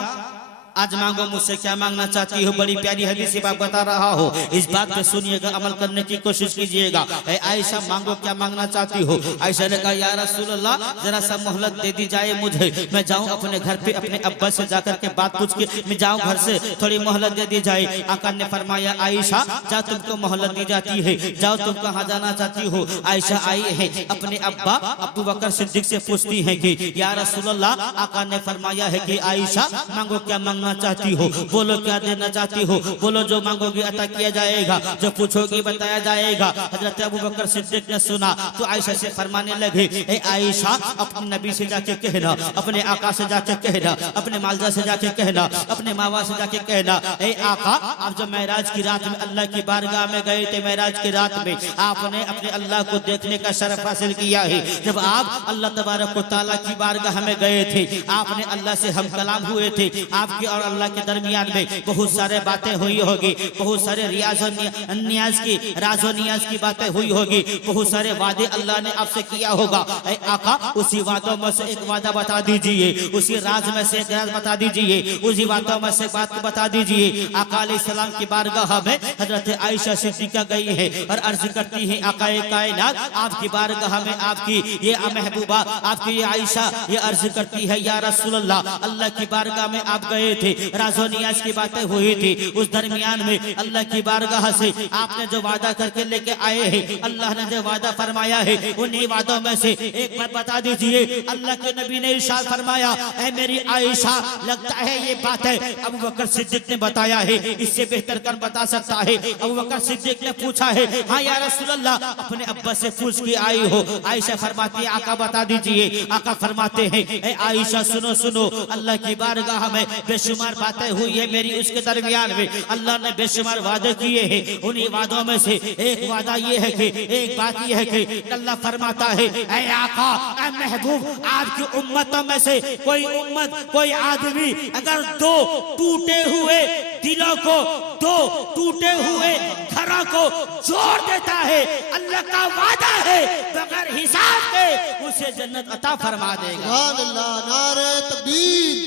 आज मांगो मुझसे क्या मांगना चाहती हो। बड़ी प्यारी हदीस से बात बता रहा हो, इस बात पे सुनिएगा, अमल करने की कोशिश कीजिएगा। आयशा मांगो क्या मांगना चाहती हो। आयशा ने कहा या रसूल अल्लाह जरा सा मोहलत दे दी जाए मुझे, मैं जाऊं अपने घर पे अपने अब्बा से जाकर के बात पूछ के मैं जाऊं घर से, थोड़ी मोहलत दे दी जाए। आका ने फरमाया आयशा जा तुमको मोहलत दी जाती है, जाओ तुम कहाँ जाना चाहती हो। आयशा आई है अपने अब्बा अबू बकर सिद्दीक से पूछती है कि या रसूल अल्लाह, आका ने फरमाया है कि आयशा मांगो क्या मांगना मांगना चाहती हो, बोलो क्या देना चाहती हो, बोलो जो मांगोगी अता किया जाएगा, जो पूछोगी बताया जाएगा। हजरत अबू बकर सिद्दीक ने सुना तो आयशा से फरमाने लगे, ए आयशा अपने नबी से जाके कहना, अपने आका से जाके कहना, अपने मालजा से जाके कहना, अपने मावा से जाके कहना, ए आका आप जब महराज की रात में अल्लाह की बारगाह में गए थे, महराज की रात में आपने अपने अल्लाह को देखने का शरफ हासिल किया है। जब आप अल्लाह तबारक व तआला की बारगाह में गए थे, आपने अल्लाह से हम कलाम हुए थे, आपके और अल्लाह के दरमियान में बहुत सारे बातें हुई होगी, बहुत सारे रियाज और नियाज की राज और नियाज की बातें हुई होगी, बहुत सारे वादे अल्लाह ने आपसे किया होगा। ऐ आका उसी वादों में से एक वादा बता दीजिए, उसी राज में से एक राज बता दीजिए, उसी बातों में से बात बता दीजिए। आका अलैहिस्सलाम की बारगाह में हजरत आयशा सिद्दीका गई है और अर्ज करती है, आकाए कायनात आपकी बारगाह में आपकी ये महबूबा, आपकी ये आयशा ये अर्ज करती है, या रसूलल्लाह अल्लाह की बारगाह में आप गए थे, राजो नियाज की बातें हुई थी, उस दरमियान में अल्लाह की बारगाह से आपने जो वादा करके लेके आए हैं, अल्लाह ने जो वादा फरमाया है उन्हीं वादों में से एक बात बता दीजिए। अल्लाह के नबी ने इरशाद फरमाया, ऐ मेरी आयशा लगता है ये बात है अबू बकर सिद्दीक ने बताया है, इससे बेहतर कौन बता सकता है। अबू बकर सिद्दीक ने पूछा है, हाँ या रसूलल्लाह अपने अब्बा से पूछ के आई हो। आयशा फरमाती है, आका बता दीजिए। आका फरमाते हैं, ऐ आयशा सुनो सुनो, अल्लाह की बारगाह में बेशुमार बातें हुई है मेरी उसके दरमियान में, अल्लाह ने बेशुमार वादे किए हैं, उन्हीं वादों में से एक वादा ये है कि एक बात ये है कि अल्लाह फरमाता है, ऐ आका ऐ महबूब आपकी उम्मतों में से कोई उम्मत कोई आदमी अगर दो टूटे हुए दिलों को, दो टूटे हुए घरों को जोड़ देता है, अल्लाह का वादा है बगैर हिसाब के उसे जन्नत अता फरमा देगा। सुभान अल्लाह, नारे तकबीर,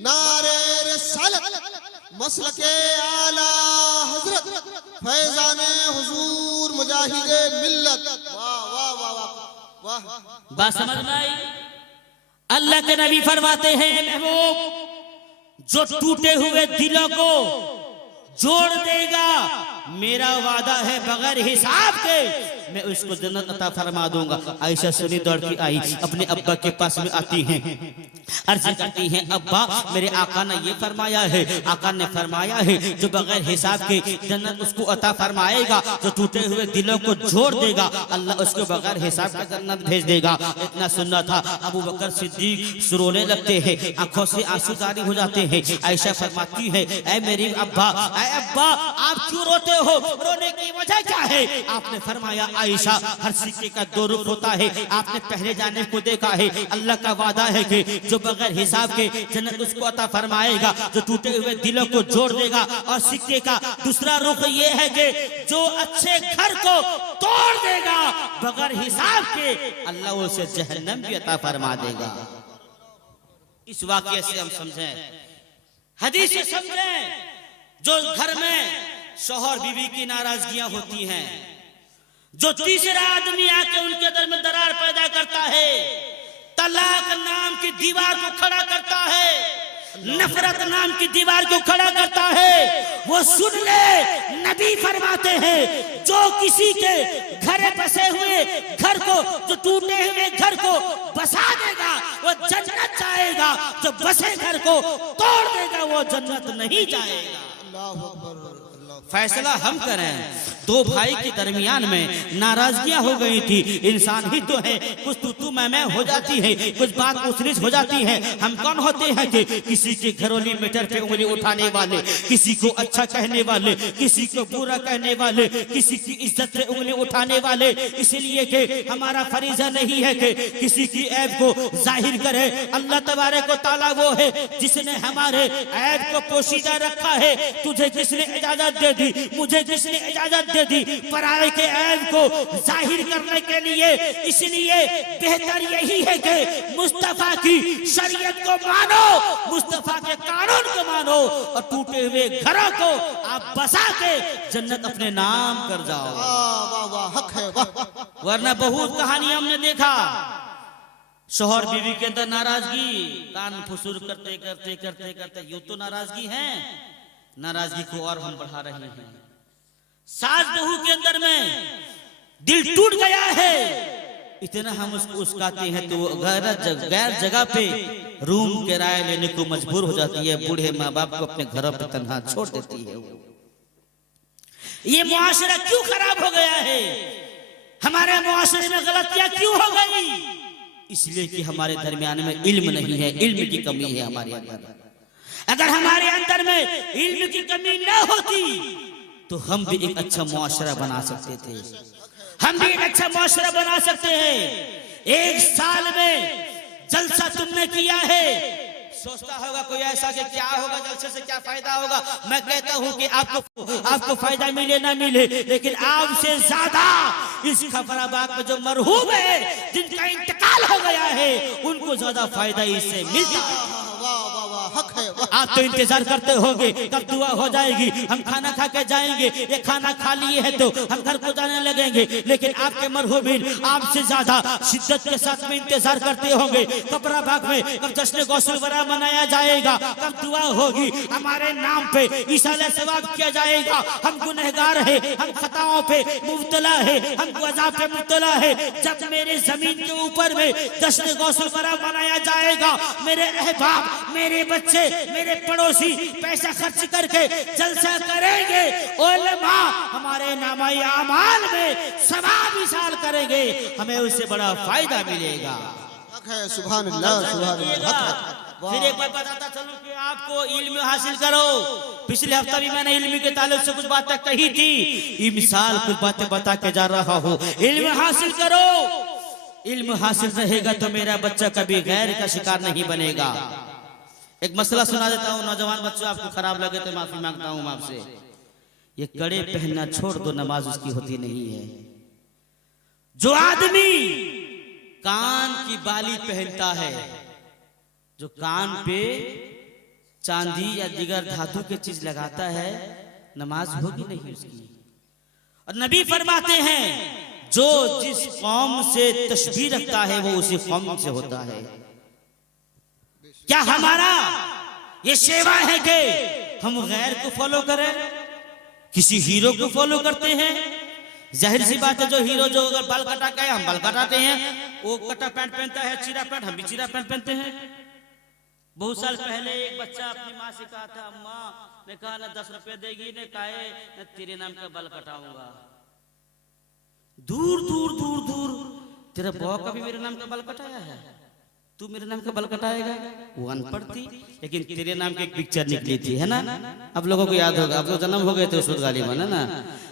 नारे रिसालत, मसलके आला हजरत, फैजाने हुजूर मुजाहिदे मिल्लत। वाह वाह वाह वाह वाह, बात समझ में आई। अल्लाह के नबी फरमाते हैं, महबूब जो टूटे हुए दिलों को जोड़ देगा मेरा वादा है बगैर हिसाब के मैं उसको जन्नत अता फरमा दूंगा। आयशा सुनी दौड़ की आई, अपने अब्बा के पास में आती हैं, अर्ज करती हैं, अब्बा मेरे आका ने ये फरमाया है, आका ने फरमाया है जो बगैर हिसाब के जन्नत उसको अता फरमाएगा, जो टूटे हुए दिलों को जोड़ देगा अल्लाह उसको बगैर हिसाब का जन्नत भेज देगा। इतना सुनना था, अबू बकर सिद्दीक रोने लगते हैं, आंखों से आंसू जारी हो जाते हैं। आयशा फरमाती है, ऐ मेरी अब्बा, ऐ अब्बा आप क्यों रोते हो, रोने की वजह क्या है। आपने फरमाया, आयशा हर सिक्के का दो रुख होता है, आपने पहले जाने को देखा है, अल्लाह का वादा है कि जो बगैर हिसाब के जन्नत उसको अता फरमाएगा, जो टूटे हुए दिलों को जोड़ देगा। और सिक्के का दूसरा रुख ये है कि जो अच्छे घर को तोड़ देगा बगैर हिसाब के अल्लाह उसे जहन्नम भी अता फरमा देगा। इस वाकये से हम समझें, हदीस से समझें, जो घर में शौहर बीवी की नाराजगियां होती हैं, जो तीसरा आदमी आके उनके दर में दरार पैदा करता है, तलाक नाम की दीवार को खड़ा करता है, नफरत नाम की दीवार को खड़ा करता है, वो सुन ले नबी फरमाते हैं जो किसी के घर बसे हुए घर को, जो टूटे हुए घर को बसा देगा वो जन्नत जाएगा, जो बसे घर को तोड़ देगा वो जन्नत नहीं जाएगा। अल्लाहु अकबर। फैसला हम करें। दो भाई के दरमियान में नाराजगियां हो गई थी, इंसान ही तो है, कुछ तू मैं हो जाती है, कुछ बात उछलिश हो जाती है। हम कौन होते हैं कि किसी के घरोली मीटर पे उंगली उठाने वाले, किसी को अच्छा कहने वाले, किसी को बुरा कहने वाले, किसी की इज्जत पे उंगली उठाने वाले। इसलिए कि हमारा फरीजा नहीं है कि किसी की ऐब को जाहिर करे। अल्लाह तबारक व तआला वो है जिसने हमारे ऐब को पोशीदा रखा है। तुझे किसने इजाजत दे दी, मुझे किसने इजाजत दे दी पराये के ऐब को जाहिर करने के लिए। इसलिए बेहतर यही है कि मुस्तफा की शरीयत को मानो, मुस्तफा के कानून को मानो और टूटे हुए घरों को आप बसा के जन्नत अपने नाम कर जाओ। वाह वाह, हक है, वाह। वरना बहुत कहानी हमने देखा, शोहर बीवी के अंदर नाराजगी, कान फुसूर करते करते करते करते यूं तो नाराजगी है, नाराजगी को और हम बढ़ा रहे हैं। सास बहू के अंदर में दिल टूट गया है, इतना हम उसको उस्काते हैं तो गैर जगह पे रूम किराया लेने को मजबूर हो जाती है, बूढ़े माँ बाप को अपने घरों पर तन्हा छोड़ देती है। ये मुआशरा क्यों खराब हो गया है? हमारे मुआशरे में गलतियां क्यों हो गई? इसलिए कि हमारे दरमियान में इल्म नहीं है, इल्म की कमी है हमारे अंदर। अगर हमारे अंदर में इल्म की कमी न होती तो हम भी एक अच्छा मुआशरा बना सकते थे, हम भी एक अच्छा मुआशरा बना सकते हैं। एक साल में जलसा तुमने किया है, सोचता होगा कोई ऐसा कि क्या होगा, जलसे से क्या फायदा होगा। मैं कहता हूं कि आपको फायदा मिले ना मिले, लेकिन आपसे ज्यादा इस खबराबाद में जो मरहूम है, जिनका इंतकाल हो गया है, उनको ज्यादा फायदा इससे मिलता है। हक है। आप तो इंतजार करते होंगे कब दुआ हो जाएगी, हम खाना खा के जाएंगे, ये खाना खा लिए है तो हम घर को जाने लगेंगे। लेकिन आपके मरहूमीन आपसे ज्यादा शिद्दत के साथ में इंतजार करते होंगे कब्र बाग में कब जश्न गौसल वरा मनाया जाएगा, कब दुआ होगी, हमारे नाम पे इशारा सवाब किया जाएगा। हम गुनहगार है, हम खताओं पे मुब्तला है, हम अज़ाब पे मुब्तला है। जब मेरे जमीन के ऊपर में जश्न गौसल वरा मनाया जाएगा, मेरे अहबाब, मेरे बच्चे, मेरे पड़ोसी पैसा खर्च करके जलसा करेंगे, उलमा हमारे नामाए आमाल में सवाब इशाल करेंगे, हमें उससे बड़ा फायदा मिलेगा। सुभान अल्लाह, सुभान अल्लाह। फिर एक बार बताता चलूं कि आपको इल्म हासिल करो। पिछले हफ्ता भी मैंने इल्म के ताल्लुक से कुछ बातें कही थी, ये मिसाल कुछ बातें बता के जा रहा हूँ। इल्म हासिल करो, इल्म हासिल रहेगा तो मेरा बच्चा कभी गैर का शिकार नहीं बनेगा। एक मसला सुना देता हूँ, नौजवान बच्चों, आपको खराब लगे तो माफी मांगता हूँ आपसे। ये कड़े पहनना छोड़ दो, नमाज उसकी होती नहीं है। जो आदमी कान की बाली पहनता है, जो कान पे चांदी या दिगर धातु की चीज लगाता है, नमाज होगी नहीं उसकी। और नबी फरमाते हैं जो जिस कौम से तशबीह रखता है वो उसी कौम से होता है। क्या हमारा ये सेवा है कि हम गैर को फॉलो करें, किसी हीरो को फॉलो करते हैं? जाहिर सी बात है, जो हीरो जो अगर बाल कटा के हम बाल कटाते हैं, वो कटा पैंट पहनता है, चीरा पैंट, हम भी चीरा पैंट पहनते हैं। बहुत साल पहले एक बच्चा अपनी माँ से कहा था, अम्मा ने कहा ना 10 रुपए देगी, ने कहा न तेरे नाम का बाल कटाऊंगा। दूर दूर दूर दूर तेरा बुआ का भी मेरे नाम का बाल कटाया है, तू मेरे नाम का बाल कटाएगा? वो अनपढ़ थी, लेकिन तेरे नाम की एक पिक्चर निकली थी, है ना? अब लोगों को याद होगा, अब लोग जन्म हो गए थे उस वक्त गालिबन, है ना?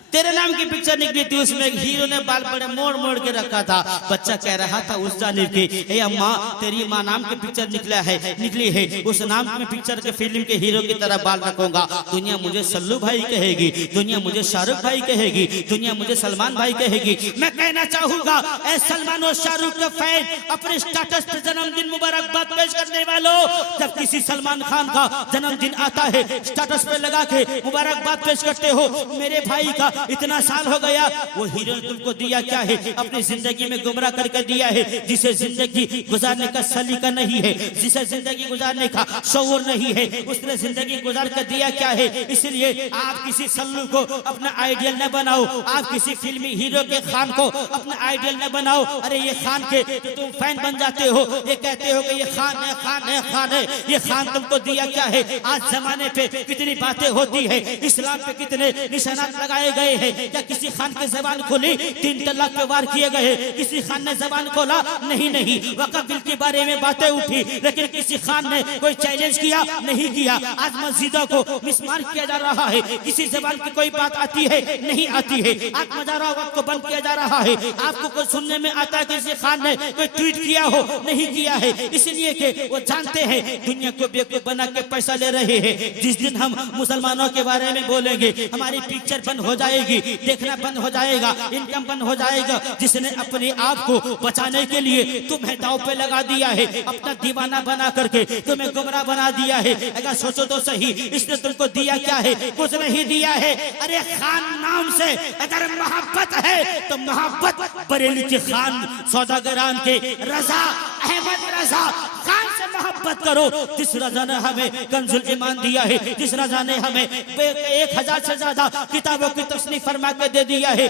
तेरे नाम की पिक्चर निकली थी, उसमें एक हीरो ने बाल बड़े मोड़ मोड़ के रखा था। बच्चा कह रहा था उस जानिब की, ए अम्मा तेरी माँ नाम की पिक्चर निकली है, उस नाम की पिक्चर के फिल्म के हीरो की तरह बाल रखूंगा। दुनिया मुझे सल्लू भाई कहेगी, दुनिया मुझे शाहरुख भाई कहेगी, दुनिया मुझे सलमान भाई कहेगी। मैं कहना चाहूंगा, ए सलमान और शाहरुख के फैन, अपने स्टेटस पर जन्मदिन मुबारकबाद पेश करने वालों, जब किसी सलमान खान का जन्मदिन आता है, स्टेटस पे लगा के मुबारकबाद पेश करते हो। मेरे भाई का इतना साल हो गया, वो हीरो ने तुमको दिया क्या है? अपनी जिंदगी में गुमराह करके दिया है, जिसे जिंदगी गुजारने का सलीका नहीं है, जिसे जिंदगी गुजारने का शऊर नहीं है, उसने जिंदगी गुजार कर दिया क्या है? इसलिए आप किसी सल्लू को अपना आइडियल न बनाओ, आप किसी फिल्मी हीरो के खान को अपना आइडियल न बनाओ। अरे ये खान के तो तुम फैन बन जाते हो, ये कहते हो कि ये खान है, खान है, खान है। ये खान तुमको दिया क्या है? आज जमाने पे कितनी बातें होती है, इस्लाम पे कितने निशानात लगाए गए हैं। क्या किसी खान की जबान खोली 3 तलाक पे वार किए गए? किसी खान ने जबान खोला? नहीं। वक़्फ़ बिल के बारे में बातें उठी, लेकिन किसी खान ने कोई चैलेंज किया? नहीं किया। आज मस्जिदों को मिसमार किया जा रहा है, किसी जबान की कोई बात आती है? नहीं आती है। आज मज़ारा वक्त को बंद किया जा रहा है। आपको कोई सुनने में आता है किसी खान ने कोई ट्वीट किया हो? नहीं किया है, इसलिए कि वो जानते हैं दुनिया को बेवकूफ बना के पैसा ले रहे हैं। जिस दिन हम मुसलमानों के बारे में बोलेंगे, हमारी पिक्चर बंद हो जाएगी, देखना बंद हो जाएगा, इनकम बंद हो जाएगा। जिसने अपने आप को बचाने के लिए तुम्हें दांव पे लगा दिया है, अपना दीवाना बना करके तुम्हें गुमराह बना दिया है। अगर सोचो तो सही, इसने तुमको दिया क्या है? कुछ नहीं दिया है। अरे खान नाम से अगर मोहब्बत है तो मोहब्बत बरेली के खान सौदागरान के रजा अहमद रजा खान से मोहब्बत करो जिस रजा ने हमें कंजुल ईमान दिया है, जिस रजा ने हमें 1000 से ज्यादा किताबों की तस्नीफ फरमा के दे दिया है,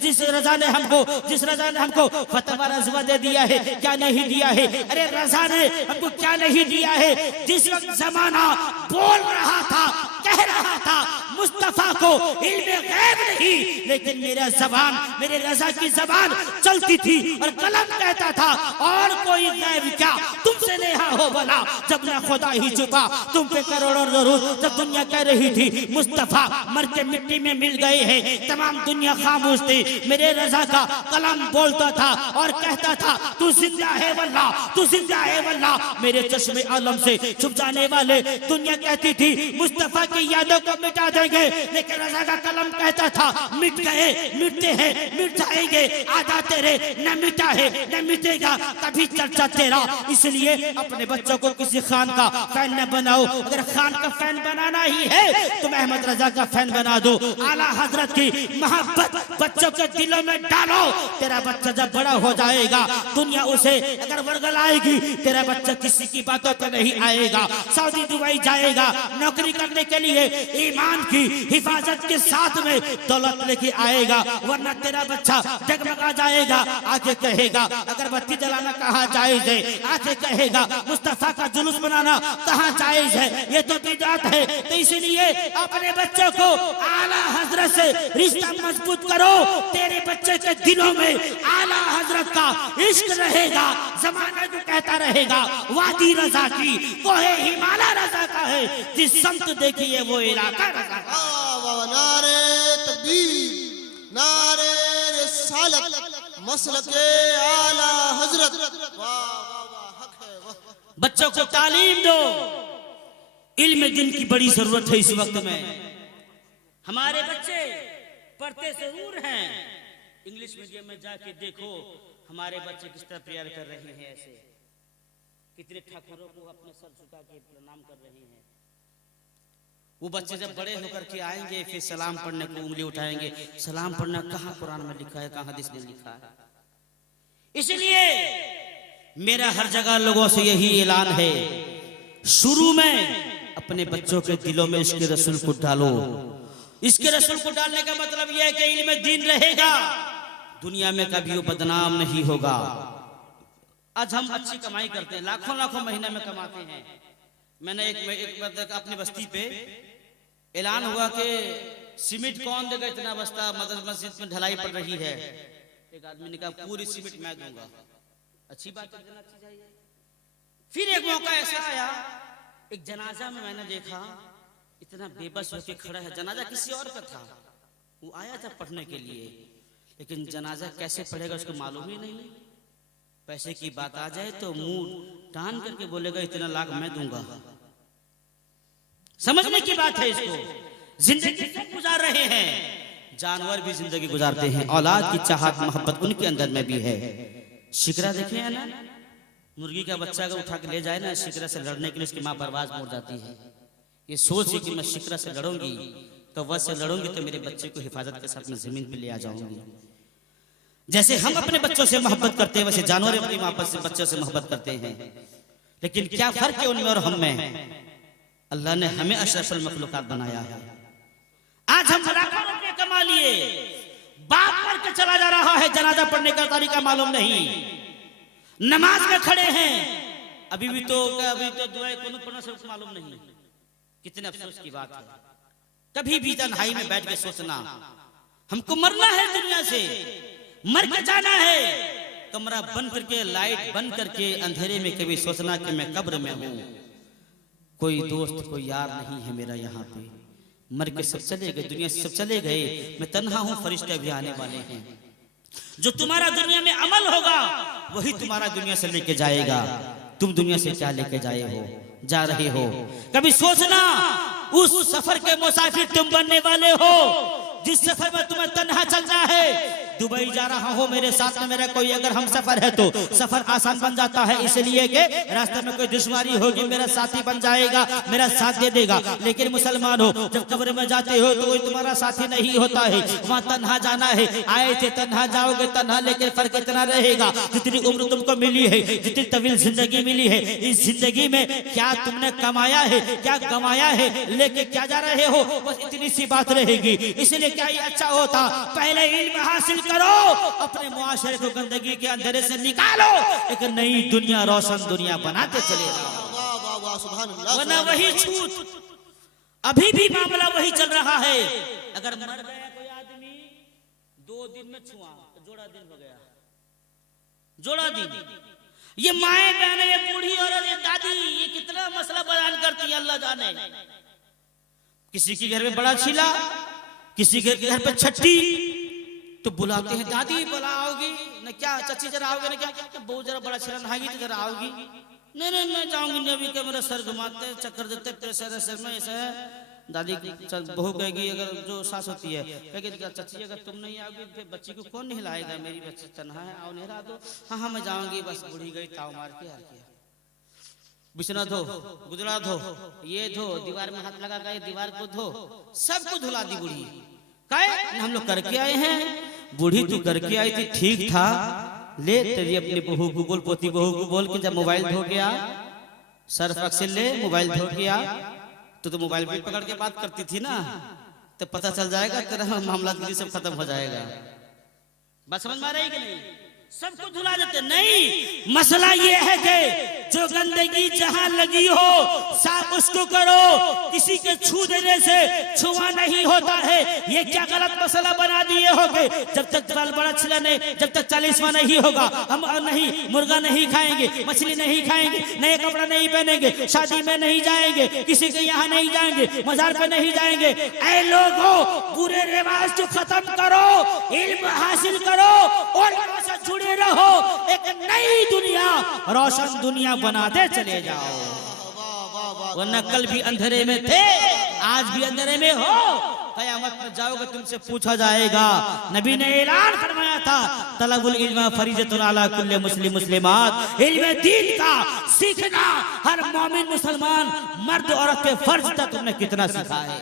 जिस रजा ने हमको फतवा रज़वा दे दिया है, क्या नहीं दिया है? अरे रजा ने हमको क्या नहीं दिया है? जिस वक्त जमाना बोल रहा था, कह रहा था मुस्तफा को इल्मे गैब नहीं, लेकिन मेरे रजा की जबान चलती थी और कलम कहता था और कोई गैब क्या तुमसे नेहा हो भला, जब ना खुदा ही छुपा तुम पे करोड़ों जरूर। जब दुनिया कह रही थी मुस्तफा मर के मिट्टी में मिल गए हैं, तमाम दुनिया खामोश थी, मेरे रजा का कलम बोलता था और कहता था तू जिंदा है वल्ला, तू जिंदा है वल्ला। मेरे चश्मे आलम से छुप जाने वाले दुनिया कहती थी मुस्तफा की यादों को मिटा देंगे, लेकिन रजा का कलम कहता था मिट गए, मिटते हैं, मिट जाएंगे, आधा तेरे न मिटा है न मिटेगा कभी चर्चा तेरा। इसलिए अपने बच्चों को किसी खान का फैन न बनाओ, अगर खान का फैन बनाना ही है तुम अहमद रजा का फैन बना दो। आला हजरत की मोहब्बत बच्चों के दिलों में डालो, तेरा बच्चा जब बड़ा हो जाएगा दुनिया उसे अगर वर्गलाएगी, तेरा बच्चा किसी की बातों पर नहीं आएगा, सऊदी दुबई जाएगा नौकरी करने के लिए, ईमान की हिफाजत के साथ में दौलत लेके आएगा, वरना तेरा बच्चा डगमगा जाएगा, आके कहेगा अगरबत्ती जलाना कहाँ जायज है, आके कहेगा मुस्तफा का जुलूस बनाना कहाँ जायज है, ये तो बिदअत है। तो इसलिए अपने बच्चों को आला हजरत से रिश्ता मजबूत करो, तेरे बच्चे के दिलों में आला हजरत का इश्क रहेगा, जमाना जो कहता रहेगा वादी रजा की कोहे हिमालय रजा का है, जिस समत देखिए वो इलाका रजा का। नारे तकबीर, नारे रिसालत, मसलके आला हजरत। वाह वाह वाह, हक है वाह। बच्चों को तालीम दो, इल्म दिन की बड़ी जरूरत है इस वक्त में। हमारे बच्चे पढ़ते जरूर हैं, इंग्लिश मीडियम में जाके देखो हमारे बच्चे किस तरह प्यार कर रहे हैं, ऐसे कितने ठाकुरों को अपने सर झुका के प्रणाम कर रहे हैं। वो बच्चे जब बड़े होकर के आएंगे फिर सलाम पढ़ने को उंगली उठाएंगे, सलाम पढ़ना कहाँ कुरान में लिखा है, कहाँ हदीस में लिखा है। इसलिए मेरा हर जगह लोगों से यही ऐलान है, शुरू में अपने बच्चों के दिलों में इसके रसूल को डालो। इसके रसूल को डालने का मतलब यह है कि इल्म दीन रहेगा, दुनिया में कभी वो बदनाम नहीं होगा। आज हम अच्छी कमाई करते हैं, लाखों लाखों महीने में कमाते हैं। मैंने एक बार अपनी बस्ती पे ऐलान हुआ कि सीमेंट कौन देगा इतना बस्ता, मस्जिद में ढलाई पड़ रही है। एक आदमी ने कहा पूरी सीमेंट मैं दूंगा। अच्छी बात है, देना चाहिए। फिर एक मौका ऐसा आया, एक जनाजा में मैंने देखा इतना बेबस होकर खड़ा है, जनाजा किसी और का था, वो आया था पढ़ने के लिए, लेकिन जनाजा कैसे पढ़ेगा उसको मालूम ही नहीं। पैसे की बात आ जाए तो मुंह टान करके बोलेगा इतना लाख मैं दूंगा। समझने की बात है इसको। जिंदगी सब गुजार रहे हैं, जानवर भी जिंदगी गुजारते हैं, औलाद की चाहत मोहब्बत उनके अंदर में भी है। शिकरा देखे है ना, मुर्गी का बच्चा अगर उठा के ले जाए ना शिकरा से लड़ने के लिए, उसकी माँ परवाज मोड़ जाती है। ये सोच है कि मैं शिकरा से लड़ूंगी, कौवा से लड़ूंगी तो मेरे बच्चे को हिफाजत के साथ में जमीन पे ले आ जाऊंगी। जैसे हम अपने बच्चों से मोहब्बत करते हैं वैसे जानवर अपनी मोहब्बत से बच्चों से मोहब्बत करते हैं। लेकिन क्या फर्क है उनमें और हम में? अल्लाह ने हमें अशरफुल मखलूकात बनाया है। आज हम लाखों रुपए कमा लिए, बाप मर के चला जा रहा है, जनाजा पढ़ने का तरीका मालूम नहीं, नमाज में खड़े हैं, अभी तो दुआ कुनूत पढ़ना सबको मालूम नहीं। कितने अफसोस की बात है। कभी भी तन्हाई में बैठ के सोचना, हमको मरना है, दुनिया से मर के जाना है, कमरा बंद करके लाइट बंद करके अंधेरे में कभी सोचना कि मैं कब्र में हूँ, कोई दोस्त कोई यार नहीं है मेरा यहाँ पे, मर के सब चले गए, दुनिया से सब चले गए, मैं तन्हा हूँ, फरिश्ते भी आने वाले हैं। जो तुम्हारा दुनिया में अमल होगा वही तुम्हारा दुनिया से लेके जाएगा। तुम दुनिया से क्या लेके जा रहे हो? कभी सोचना, उस सफर के मुसाफिर तुम बनने वाले हो जिस सफर में तुम्हें तन्हा चलना है। दुबई जा रहा हूँ, मेरे साथ में मेरा कोई अगर हम सफर है तो सफर आसान बन जाता है, इसलिए कि रास्ते में कोई दुश्वारी होगी मेरा साथी बन जाएगा, मेरा साथ दे देगा। लेकिन मुसलमान हो, जब कब्र में जाते हो तो कोई तुम्हारा साथी नहीं होता है, वहाँ तन्हा जाना है। आए थे तन्हा, जाओगे तन्हा, लेकिन फर्क इतना रहेगा जितनी उम्र तुमको मिली है, जितनी तवील जिंदगी मिली है, इस जिंदगी में क्या तुमने कमाया है, क्या गंवाया है, लेके क्या जा रहे हो, बस इतनी सी बात रहेगी। इसलिए क्या ये अच्छा होता, पहले इल्म हासिल करो, अपने मुआशरे को गंदगी के अंधेरे से निकालो, एक नई दुनिया, रोशन दुनिया बनाते चले जाओ। वाह वाह वाह, सुभान अल्लाह। वरना वही छूत, अभी भी मामला वही चल रहा है। अगर मर गया कोई आदमी 2 दिन में छुआ, जोड़ा दिन हो गया, जोड़ा दिन। ये माए बहने, ये बूढ़ी औरत, ये दादी, ये कितना मसला बयान करती है अल्लाह जाने। किसी के घर में बड़ा छिला, किसी के घर पे छठी, तो बुलाते हैं दादी बुलाओगी न क्या, चची जरा आओगे न क्या, तो बहू जरा बड़ा छिला नहाएगी तो जरा आओगी। नहीं नहीं मैं जाऊंगी नहीं, अभी के मेरा सर घुमाते, चक्कर देते, प्रेशर है सर में, ऐसा है। दादी बहू कहेगी, अगर जो सास होती है कहेगी चची अगर तुम नहीं आओगी फिर बच्ची को कौन नहलाएगा, मेरी बच्ची तन्हा है, आओ नहला दो। हाँ हाँ मैं जाऊंगी, बस बूढ़ी गई ताव मार के, यार किया बिछना धो, गुदड़ा धो, ये धो, दीवार में हाथ लगा गए, दीवार को धो, सब कुछ धुला दी बूढ़ी। कहे हम लोग करके आए हैं, बूढ़ी तू करके आई थी ठीक था, ले तेरी अपनी बहू को बोल, पोती बहू को बोल कि जब मोबाइल धो गया, सर्फ एक्सेल ले, मोबाइल धो गया, तो मोबाइल भी पकड़ के बात करती थी ना, तो पता चल जाएगा तेरा मामला दिल्ली सब खत्म हो जाएगा। बात समझ में आ रही है कि नहीं? सब कुछ धुला देते नहीं। मसला ये है कि जो गंदगी जहां लगी हो साफ उसको करो, किसी के छू देने से छुआ नहीं होता है। ये क्या गलत मसला बना दिए होगे, जब तक बाल बड़ा छिला नहीं, जब तक 40वां नहीं होगा हम नहीं मुर्गा नहीं खाएंगे, मछली नहीं खाएंगे, नए कपड़ा नहीं पहनेंगे, शादी में नहीं जाएंगे, किसी के यहाँ नहीं जाएंगे, मजार पे नहीं जाएंगे। ऐ लोगों, बुरे रिवाज को खत्म करो, इल्म हासिल करो और जुड़े रहो, एक नई दुनिया, रोशन दुनिया बनाते चले जाओ। वरना कल भी अंधेरे में थे, आज भी अंधेरे में हो, कयामत में जाओगे तुमसे पूछा जाएगा। नबी ने ऐलान फरमाया था, तलबुल इल्म फरीजतुन अला कुल्ले मुस्लिम मुस्लिमात, इल्म दीन का सीखना हर मोमिन मुसलमान मर्द औरत पे फर्ज था। तुमने कितना सीखा है?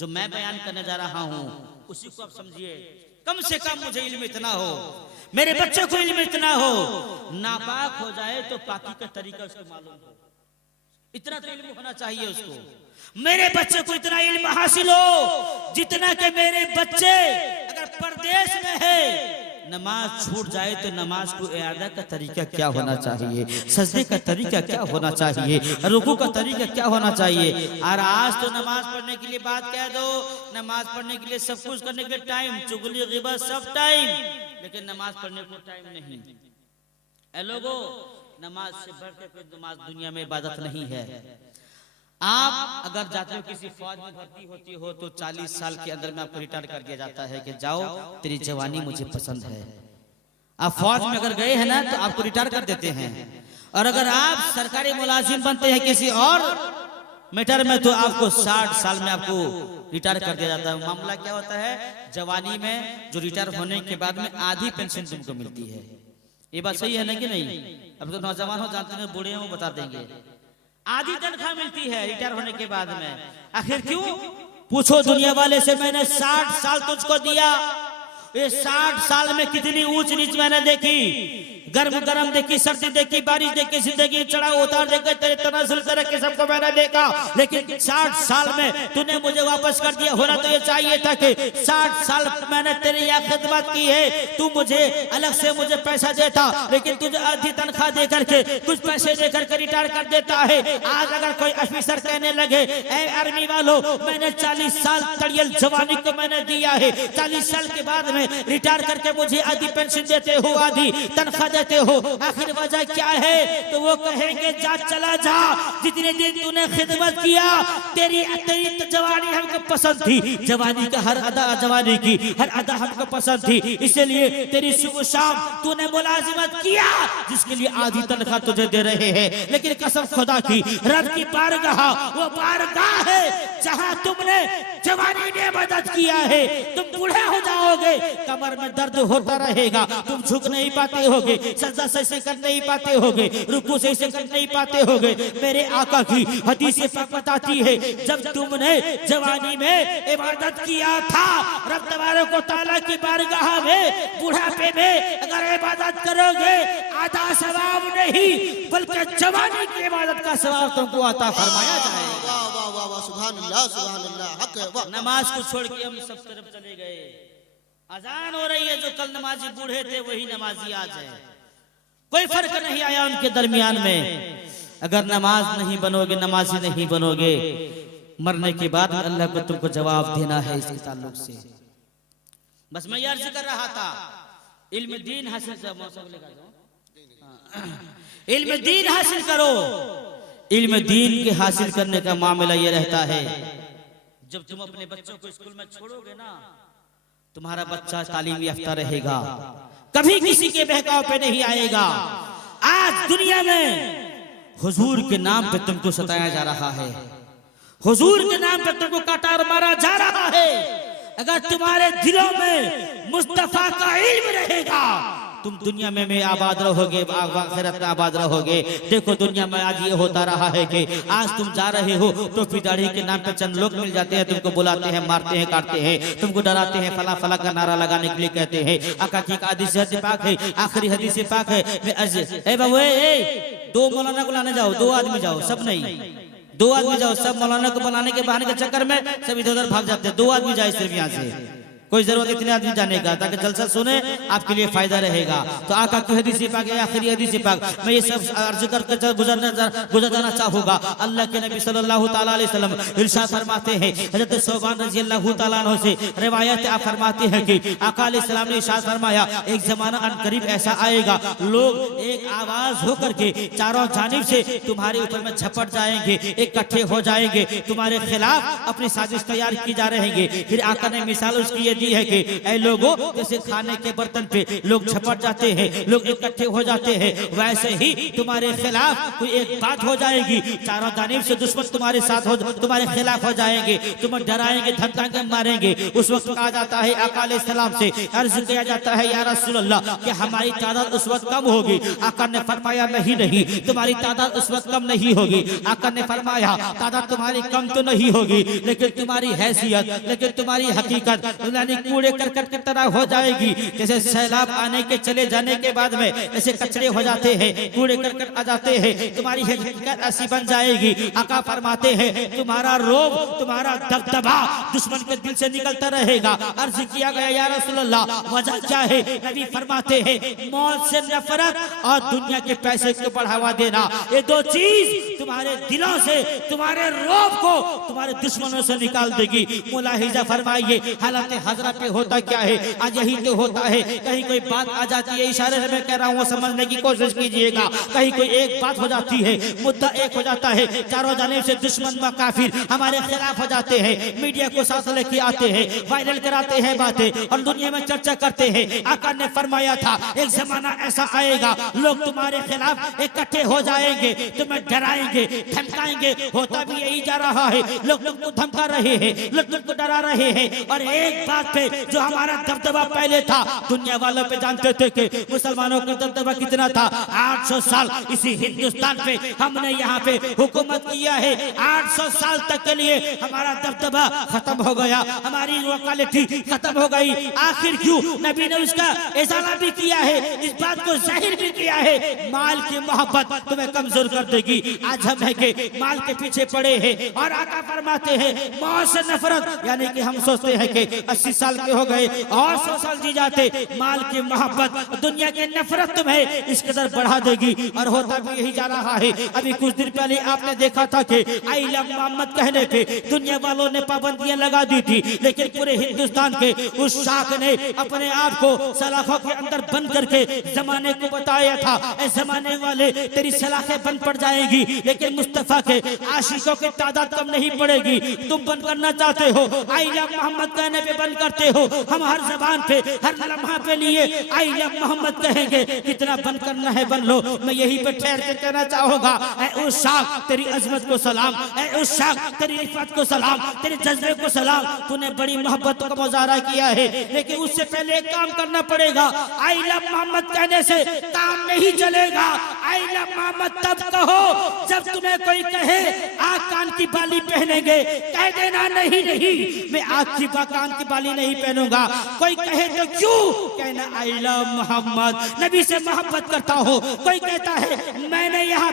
जो मैं बयान करने जा रहा हूँ उसी को आप समझिए। कम से कम मुझे इल्म इतना हो, मेरे बच्चों को इल्म इतना हो, नापाक हो जाए तो पाकी का तरीका उसको मालूम हो, इतना तो इल्म होना चाहिए उसको। मेरे बच्चे को इतना इल्म हासिल हो जितना कि मेरे बच्चे अगर परदेश में है, नमाज छूट जाए तो नमाज को इयादा का तरीका क्या होना चाहिए, सजदे का तरीका क्या होना चाहिए, रुकू का तरीका क्या होना चाहिए। और आज तो नमाज पढ़ने के लिए बात कह दो, नमाज पढ़ने के लिए सब कुछ करने के लिए टाइम, चुगली गिबत सब टाइम, लेकिन नमाज पढ़ने को टाइम नहीं। ऐ लोगों, नमाज से बढ़कर कोई नमाज दुनिया में इबादत नहीं है। आप अगर जाते हो किसी फौज में भर्ती होती हो तो 40 साल के अंदर में आपको रिटायर कर दिया जाता है कि जाओ तेरी जवानी मुझे पसंद है। आप फौज में अगर गए हैं ना तो आपको रिटायर कर देते हैं। और अगर आप सरकारी मुलाजिम बनते हैं किसी और मैटर में तो आपको 60 साल में आपको रिटायर कर दिया जाता है। मामला क्या होता है, जवानी में जो रिटायर होने के बाद में आधी पेंशन तुमको मिलती है। ये बात सही है ना कि नहीं? अब तो नौजवान हो जानते हैं, बूढ़े हो बता देंगे, आधी तनख्वाह मिलती है रिटायर होने के बाद में। आखिर क्यों? पूछो दुनिया वाले से, मैंने 60 साल तुझको दिया, ये 60 साल में कितनी ऊंच नीच मैंने देखी, गर्म गरम देखी, सर्दी देखी, बारिश देखी, जिंदगी चढ़ाव उतार देखे, तेरे तनाजुल तरक्की सबको मैंने देखा। लेकिन 60 साल में तूने मुझे वापस कर दिया। होना तो ये चाहिए था कि 60 साल मैंने तेरी यह खिदमत की है, तू मुझे अलग से मुझे पैसा देता, लेकिन तुझे आधी तनख्वाह दे करके कुछ पैसे दे करके रिटायर कर देता है। आज अगर कोई ऑफिसर कहने लगे, ऐ आर्मी वालों, मैंने 40 साल तड़ियल जवानी को मैंने दिया है, 40 साल के बाद में रिटायर करके मुझे आधी पेंशन देते हो, आधी तनख्वाह देते हो, आखिर वजह क्या है? तो वो कहेंगे, जा चला जा, जितने दिन तूने खिदमत किया तेरी जवानी हमको पसंद थी, जवानी का हर अदा, जवानी की हर अदा हमको पसंद थी, इसलिए तेरी सुबह शाम तूने मुलाजिमत किया जिसके लिए आधी तनख्वाह तुझे दे रहे हैं। लेकिन कसम खुदा की, रब की बारगाह वो बारगाह है जहां तुमने जवानी में मदद किया है। तुम बूढ़े हो जाओगे कमर में दर्द होता रहेगा, तुम झुक नहीं पाते होगे, सजदा सही से कर नहीं पाते होगे, रुकू सही से कर नहीं पाते होगे। मेरे आका की हदीस पाक बताती है, जब तुमने जवानी में इबादत किया था, रब तबारक व तआला की बारगाह में बुढ़ापे में अगर इबादत करोगे, आधा सवाब नहीं बल्कि जवानी की इबादत का सवाब तुमको अता फरमाया जाएगा। वाह वाह वाह वाह, सुभान अल्लाह सुभान अल्लाह, हक है वाह। नमाज को छोड़ के हम सब तरफ चले गए, अजान हो रही है, जो कल नमाजी बूढ़े थे वही नमाजी आज है, कोई फर्क नहीं आया उनके दरमियान में। अगर नमाज नहीं बनोगे, नमाजी नहीं बनोगे, मरने के बाद अल्लाह को तुमको जवाब देना है इसके ताल्लुक से। बस मैं ये अर्ज कर रहा था, इल्म दीन हासिल इल्म दीन हासिल करो। इल्म दीन के हासिल करने का मामला ये रहता है, जब तुम अपने बच्चों को स्कूल में छोड़ोगे ना, तुम्हारा बच्चा तालीम याफ्ता रहेगा, कभी किसी के बहकाव पे नहीं आएगा। आज दुनिया में हुजूर के नाम पे तुमको सताया जा रहा है, हुजूर के नाम पे तुमको काटार मारा जा रहा है। अगर तुम्हारे दिलों में मुस्तफा का इल्म रहेगा, तुम दुनिया में आबाद रहोगे, आखिरत में आबाद रहोगे। देखो दुनिया में आज ये होता रहा है कि आज तुम जा रहे हो, टोपी दाढ़ी के नाम पे चंद लोग मिल जाते हैं, तुमको बुलाते हैं, मारते हैं, काटते हैं, तुमको डराते हैं, फला फला का नारा लगाने के लिए कहते हैं। आका की हदीस पाक है, आखिरी हदीस पाक है, ए बाबू दो मौलाना को लाने जाओ, दो आदमी जाओ, सब नहीं, दो आदमी जाओ, सब मौलाना को बनाने के बहाने के चक्कर में सब इधर उधर भाग जाते हैं। दो आदमी जाए सिर्फ यहाँ से, कोई जरूरत इतने आदमी जाने का, ताकि जलसा सुने, आपके लिए फायदा रहेगा। तो आका की हदीस पाक है, आखिरी हदीस पाक, मैं ये सब अर्ज करके गुजर जाना चाहूंगा। अल्लाह के नबी सल्लल्लाहु ताला अलैहि वसल्लम इरशाद फरमाते हैं, हजरत सोबान रजी अल्लाह ताला अन्हु से रिवायत फरमाते हैं कि आका अलैहि सलाम ने इरशाद फरमाया, एक जमाना अनकरीब ऐसा आएगा, लोग एक आवाज होकर के चारों जानिब से तुम्हारे ऊपर में झपट जाएंगे, इकट्ठे हो जाएंगे, तुम्हारे खिलाफ अपनी साजिश तैयार की जा रहेंगे। फिर आका ने मिसाल उसकी दी है कि ऐ लोगों, जैसे खाने के बर्तन पे लोग झपट जाते हैं, लोग इकट्ठे हो जाते हैं, वैसे ही तुम्हारे खिलाफ कोई एक बात हो जाएगी, चारों जानिब से दुश्मन तुम्हारे साथ हो, तुम्हारे खिलाफ हो जाएंगे, तुम्हें डराएंगे, धमकाएंगे, मारेंगे। उस वक्त कहा जाता है, आका अलैहिस्सलाम से अर्ज किया जाता है, या रसूल अल्लाह, कि हमारी तादाद उस वक्त कम होगी। आका ने फरमाया, नहीं नहीं, तुम्हारी तादाद उस वक्त कम नहीं होगी। आका ने फरमाया, तादाद तुम्हारी कम तो नहीं होगी, लेकिन तुम्हारी हैसियत, लेकिन तुम्हारी हकीकत कूड़े करकट की तरह हो जाएगी। जैसे सैलाब आने के चले जाने के बाद में ऐसे कचरे हो जाते हैं, कूड़े करकट आ जाते हैं, तुम्हारी हकीकत ऐसी बन जाएगी। आका फरमाते हैं, तुम्हारा रोब, तुम्हारा दबदबा दुश्मन के दिल से निकलता रहेगा। अर्ज किया गया, या रसूल अल्लाह, वजह क्या है? नबी फरमाते हैं, मौत से नफरत और दुनिया के पैसे को बढ़ावा देना, ये दो चीज तुम्हारे दिलों से, तुम्हारे रोब को तुम्हारे दुश्मनों से निकाल देगी। मुलाहिजा फरमाइए, हालत हजरा पे होता क्या है, आज यही तो होता है। कहीं कोई बात आ जाती है, इशारे से मैं कह रहा हूँ, समझने की कोशिश कीजिएगा। कहीं कोई एक बात हो जाती है, मुद्दा एक हो जाता है, चारों जानिब से दुश्मन व काफिर हमारे खिलाफ हो जाते हैं, मीडिया को साथ लेके आते हैं, वायरल कराते हैं बातें और दुनिया में चर्चा करते हैं। आका ने फरमाया था, एक जमाना ऐसा आएगा, लोग तुम्हारे खिलाफ इकट्ठे हो जाएंगे, तुम्हें डराएंगे, धमकाएंगे। होता भी यही जा रहा है, लोग तुमको धमका रहे हैं, लोग तुमको डरा रहे हैं। और एक बात पे जो हमारा दबदबा पहले था, दुनिया वालों पे जानते थे कि मुसलमानों का दबदबा कितना था। 800 साल इसी हिंदुस्तान पे हमने यहाँ पे हुकूमत किया है। 800 साल तक के लिए हमारा दबदबा खत्म हो गया, हमारी वकालती खत्म हो गई। आखिर क्यों? नबी ने उसका इजाला भी किया है, इस बात को जाहिर भी किया है, माल की मोहब्बत तुम्हें कमजोर कर देगी। आज हम है कि माल के पीछे पड़े हैं और आका फरमाते हैं, मौत से नफरत, यानी कि हम सोचते हैं कि 80 साल के हो गए और 100 साल जी जाते, माल की मोहब्बत, दुनिया की नफरत तुम्हें इस कदर बढ़ा देगी। और होता भी यही जा रहा है। अभी कुछ दिन पहले आपने देखा था कि आई लव मोहम्मद कहने पे दुनिया वालों ने पाबंदियां लगा दी थी, लेकिन पूरे हिंदुस्तान के उस शाख ने अपने आप को सलाखों के अंदर बंद करके जमाने को बताया था, ऐ जमाने वाले तेरी सलाखें बंद पड़ जाएगी, लेकिन मुस्तफा के आशिकों की तादाद कम नहीं पड़ेगी। तुम बंद करना चाहते हो, आई लव मोहम्मद कहने पे बंद कर पुकारते हो, हम हर जबान पे हर लम्हा पे लिए आई लव मोहम्मद कहेंगे। कितना बन करना है बन लो। मैं यही पे ठहर के कहना चाहूंगा, ऐ उस शाख तेरी अजमत को सलाम, ऐ उस शाख तेरी इफ़्फ़त को सलाम, तेरे जज्बे को सलाम। तूने बड़ी मोहब्बत का मुजाहरा किया है, लेकिन उससे पहले एक काम करना पड़ेगा। आई लव मोहम्मद कहने से काम नहीं चलेगा। आई लव मोहम्मद तब कहो जब तुम्हें कोई कहे आग कान की बाली पहनेंगे, कह देना नहीं नहीं मैं आग की कान की बाली नहीं पहनूंगा। कोई कहे तो क्यों कहना आई लव मोहम्मद, नबी से मोहब्बत करता हो। कोई कहता है मैंने यहाँ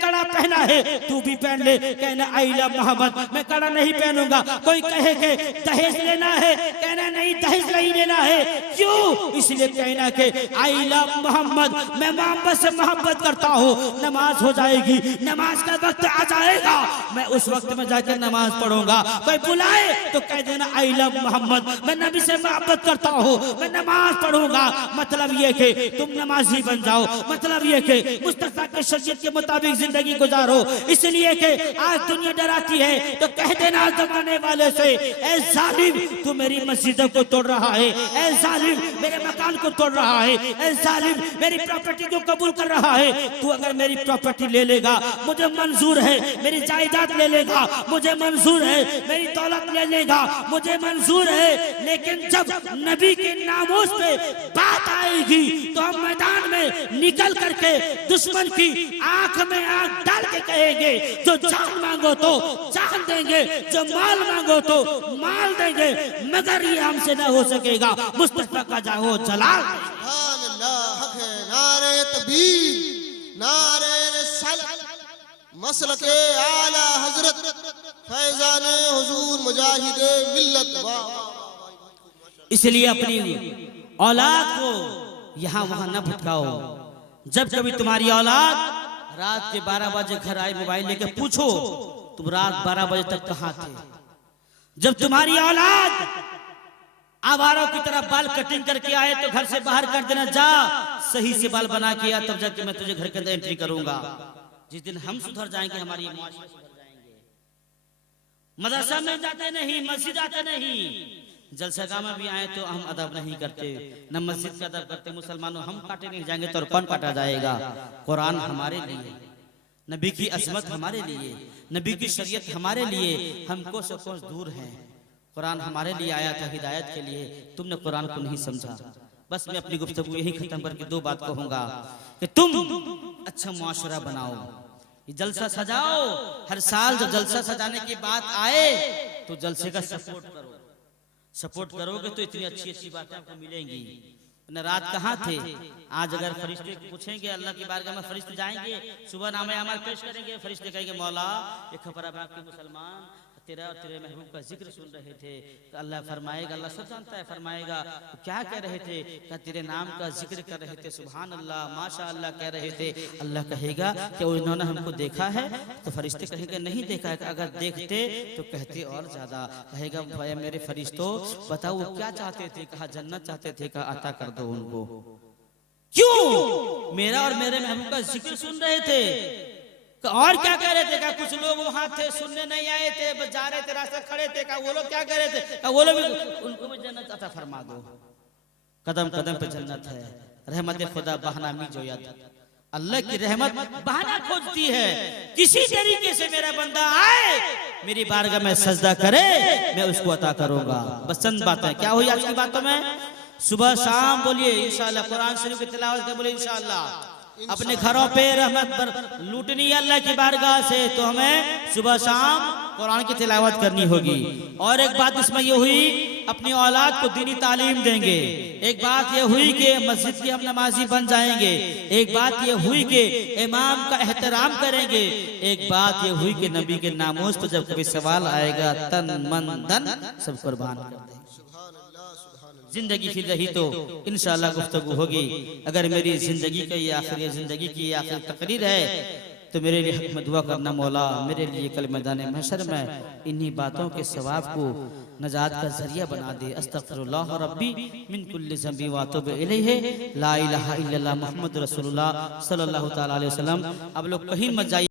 कड़ा पहना है, तू भी पहन ले, कहना आई लव मोहम्मद, मैं कड़ा नहीं पहनूंगा। कोई कहे कि दहेज लेना है, कहना नहीं दहेज नहीं लेना है। क्यों? इसलिए कहना कि आई लव मोहम्मद, मैं मोहम्मद से मोहब्बत करता हूँ। नमाज हो जाएगी, नमाज का वक्त आ जाएगा, मैं उस वक्त में जाकर नमाज पढ़ूंगा। कोई बुलाए तो कह देना आई लव मोहम्मद, मैं नबी से मोहब्बत करता हूँ, मैं नमाज पढ़ूंगा। मतलब ये कि तुम नमाजी बन जाओ, मतलब ये कि मुस्तफा के शरीयत के मुताबिक जिंदगी गुजारो। इसलिए कि आज दुनिया डराती है तो कह देना जमाने वाले से, ऐ जालिम तू मेरी मस्जिदों को तोड़ रहा है, ऐ जालिम मेरे मकान को तोड़ रहा है, ऐ जालिम मेरी प्रॉपर्टी को कबूल कर रहा है। तू अगर मेरी प्रॉपर्टी ले लेगा मुझे मंजूर है, मेरी जायदाद ले लेगा मुझे मंजूर है, मेरी दौलत ले लेगा मुझे मंजूर है, लेकिन जब नबी के नामोज पे बात आएगी तो हम मैदान में निकल करके दुश्मन की आंख में आंख डाल के कहेंगे, जो जान मांगो तो जान देंगे, जो माल मांगो तो माल देंगे, मगर ये हमसे न हो सकेगा। मुस्तफा का जाओ जलाल। सुभान अल्लाह, हक है। नारे तकबीर, नारे रिसालत, मसलके आला हजरत फैजान हुजूर मुजाहिदे मिल्लत। इसलिए अपनी औलाद को यहाँ वहां न भटकाओ। जब कभी तुम्हारी औलाद रात के 12 बजे घर आए मोबाइल लेके पूछो तुम रात 12 बजे तक कहाँ थे। जब तुम्हारी औलाद आवारों की तरह बाल कटिंग करके आए तो घर से बाहर कर देना, जा सही से बाल बना के आ, तब जाके मैं तुझे घर के अंदर एंट्री करूंगा। जिस दिन हम सुधर जाएंगे हमारी मुआशरा सुधर जाएंगे। मदरसा में जाते नहीं, मस्जिद आते नहीं, जलसगा में भी आए तो हम अदब नहीं करते, न मस्जिद का अदब करते। मुसलमानों हम काटे नहीं जाएंगे तो कौन काटा जाएगा। कुरान हमारे लिए, नबी की अजमत हमारे लिए, नबी की शरीयत हमारे लिए, हमको से कोस दूर हैं। कुरान हमारे लिए आया था हिदायत के लिए, तुमने कुरान को नहीं समझा। बस मैं अपनी गुफ्तगू यही खत्म करके दो बात कहूंगा कि तुम अच्छा मुआशरा बनाओ, जलसा सजाओ। हर साल जब जलसा सजाने की बात आए तो जलसे का सपोर्ट करो। सपोर्ट करोगे तो इतनी अच्छी अच्छी बातें आपको मिलेंगी। न रात कहाँ थे, आज अगर फरिश्ते पूछेंगे अल्लाह की बारगाह में, फरिश्ते जाएंगे सुबह नामे अमल पेश करेंगे, फरिश्ते कहेंगे मौला ये खबर अब आपके मुसलमान तेरा और तेरे महबूब का जिक्र सुन रहे थे। तो अल्लाह फरमाएगा, अल्लाह सब जानता है, फरमाएगा तो क्या कह रहे थे, क्या तेरे नाम का जिक्र कर रहे थे, सुभान अल्लाह माशा अल्लाह कह रहे थे। अल्लाह कहेगा कि उन्होंने हमको देखा है, तो फरिश्ते कहेंगे नहीं देखा है, अगर देखते तो कहते और ज्यादा। कहेगा भाई मेरे फरिश्तों बताओ वो क्या चाहते थे, कहा जन्नत चाहते थे, कहा अता कर दो उनको। क्यों? मेरा और मेरे महबूब का जिक्र सुन रहे थे। और क्या कह रहे थे, क्या कुछ लोग वहां थे सुनने नहीं आए थे, बस जा रहे थे, रास्ते खड़े थे, क्या वो लोग क्या कह रहे थे, क्या वो लोग उनको भी जन्नत अता फरमा दो। कदम कदम पे जन्नत है, रहमत खुदा बहाना मी जो याद। अल्लाह की रहमत बहाना खोजती है, किसी तरीके से मेरा बंदा आए मेरी बारगाह में सजदा करे, मैं उसको अता करूंगा। बस चंद बातें क्या हुई आज की बातों में, सुबह शाम बोलिए इंशाअल्लाह, कुरान शरीफ की तिलावत के बोलिए इंशाअल्लाह। अपने घरों पे रहमत पर लूटनी है अल्लाह की बारगाह से, तो हमें सुबह शाम कुरान की तिलावत करनी होगी। और एक बात इसमें ये हुई, अपनी औलाद को दीनी तालीम देंगे। एक बात ये हुई कि मस्जिद के हम नमाजी बन जाएंगे। एक बात ये हुई कि इमाम का एहतराम करेंगे। एक बात ये हुई कि नबी के नामोज पर जब कभी सवाल आएगा तन मन धन सब कुर्बान कर देंगे। जिंदगी फिर रही तो इंशाअल्लाह गुफ्तगू होगी। अगर मेरी जिंदगी का ये आखिरी जिंदगी की आखिरी तकरीर है तो मेरे लिए हक में दुआ करना, मौला मेरे लिए कल मैदान महशर में इन्हीं बातों के सवाब को नजात का जरिया बना दे। अस्तगफिरुल्लाह रब्बी मिन कुल्ली ज़ंबी व अतूबु इलैहि, ला इलाहा इल्लल्लाह मुहम्मद रसूलुल्लाह सल्लल्लाहु तआला अलैहि वसल्लम। अब लोग कहीं मत जाइए।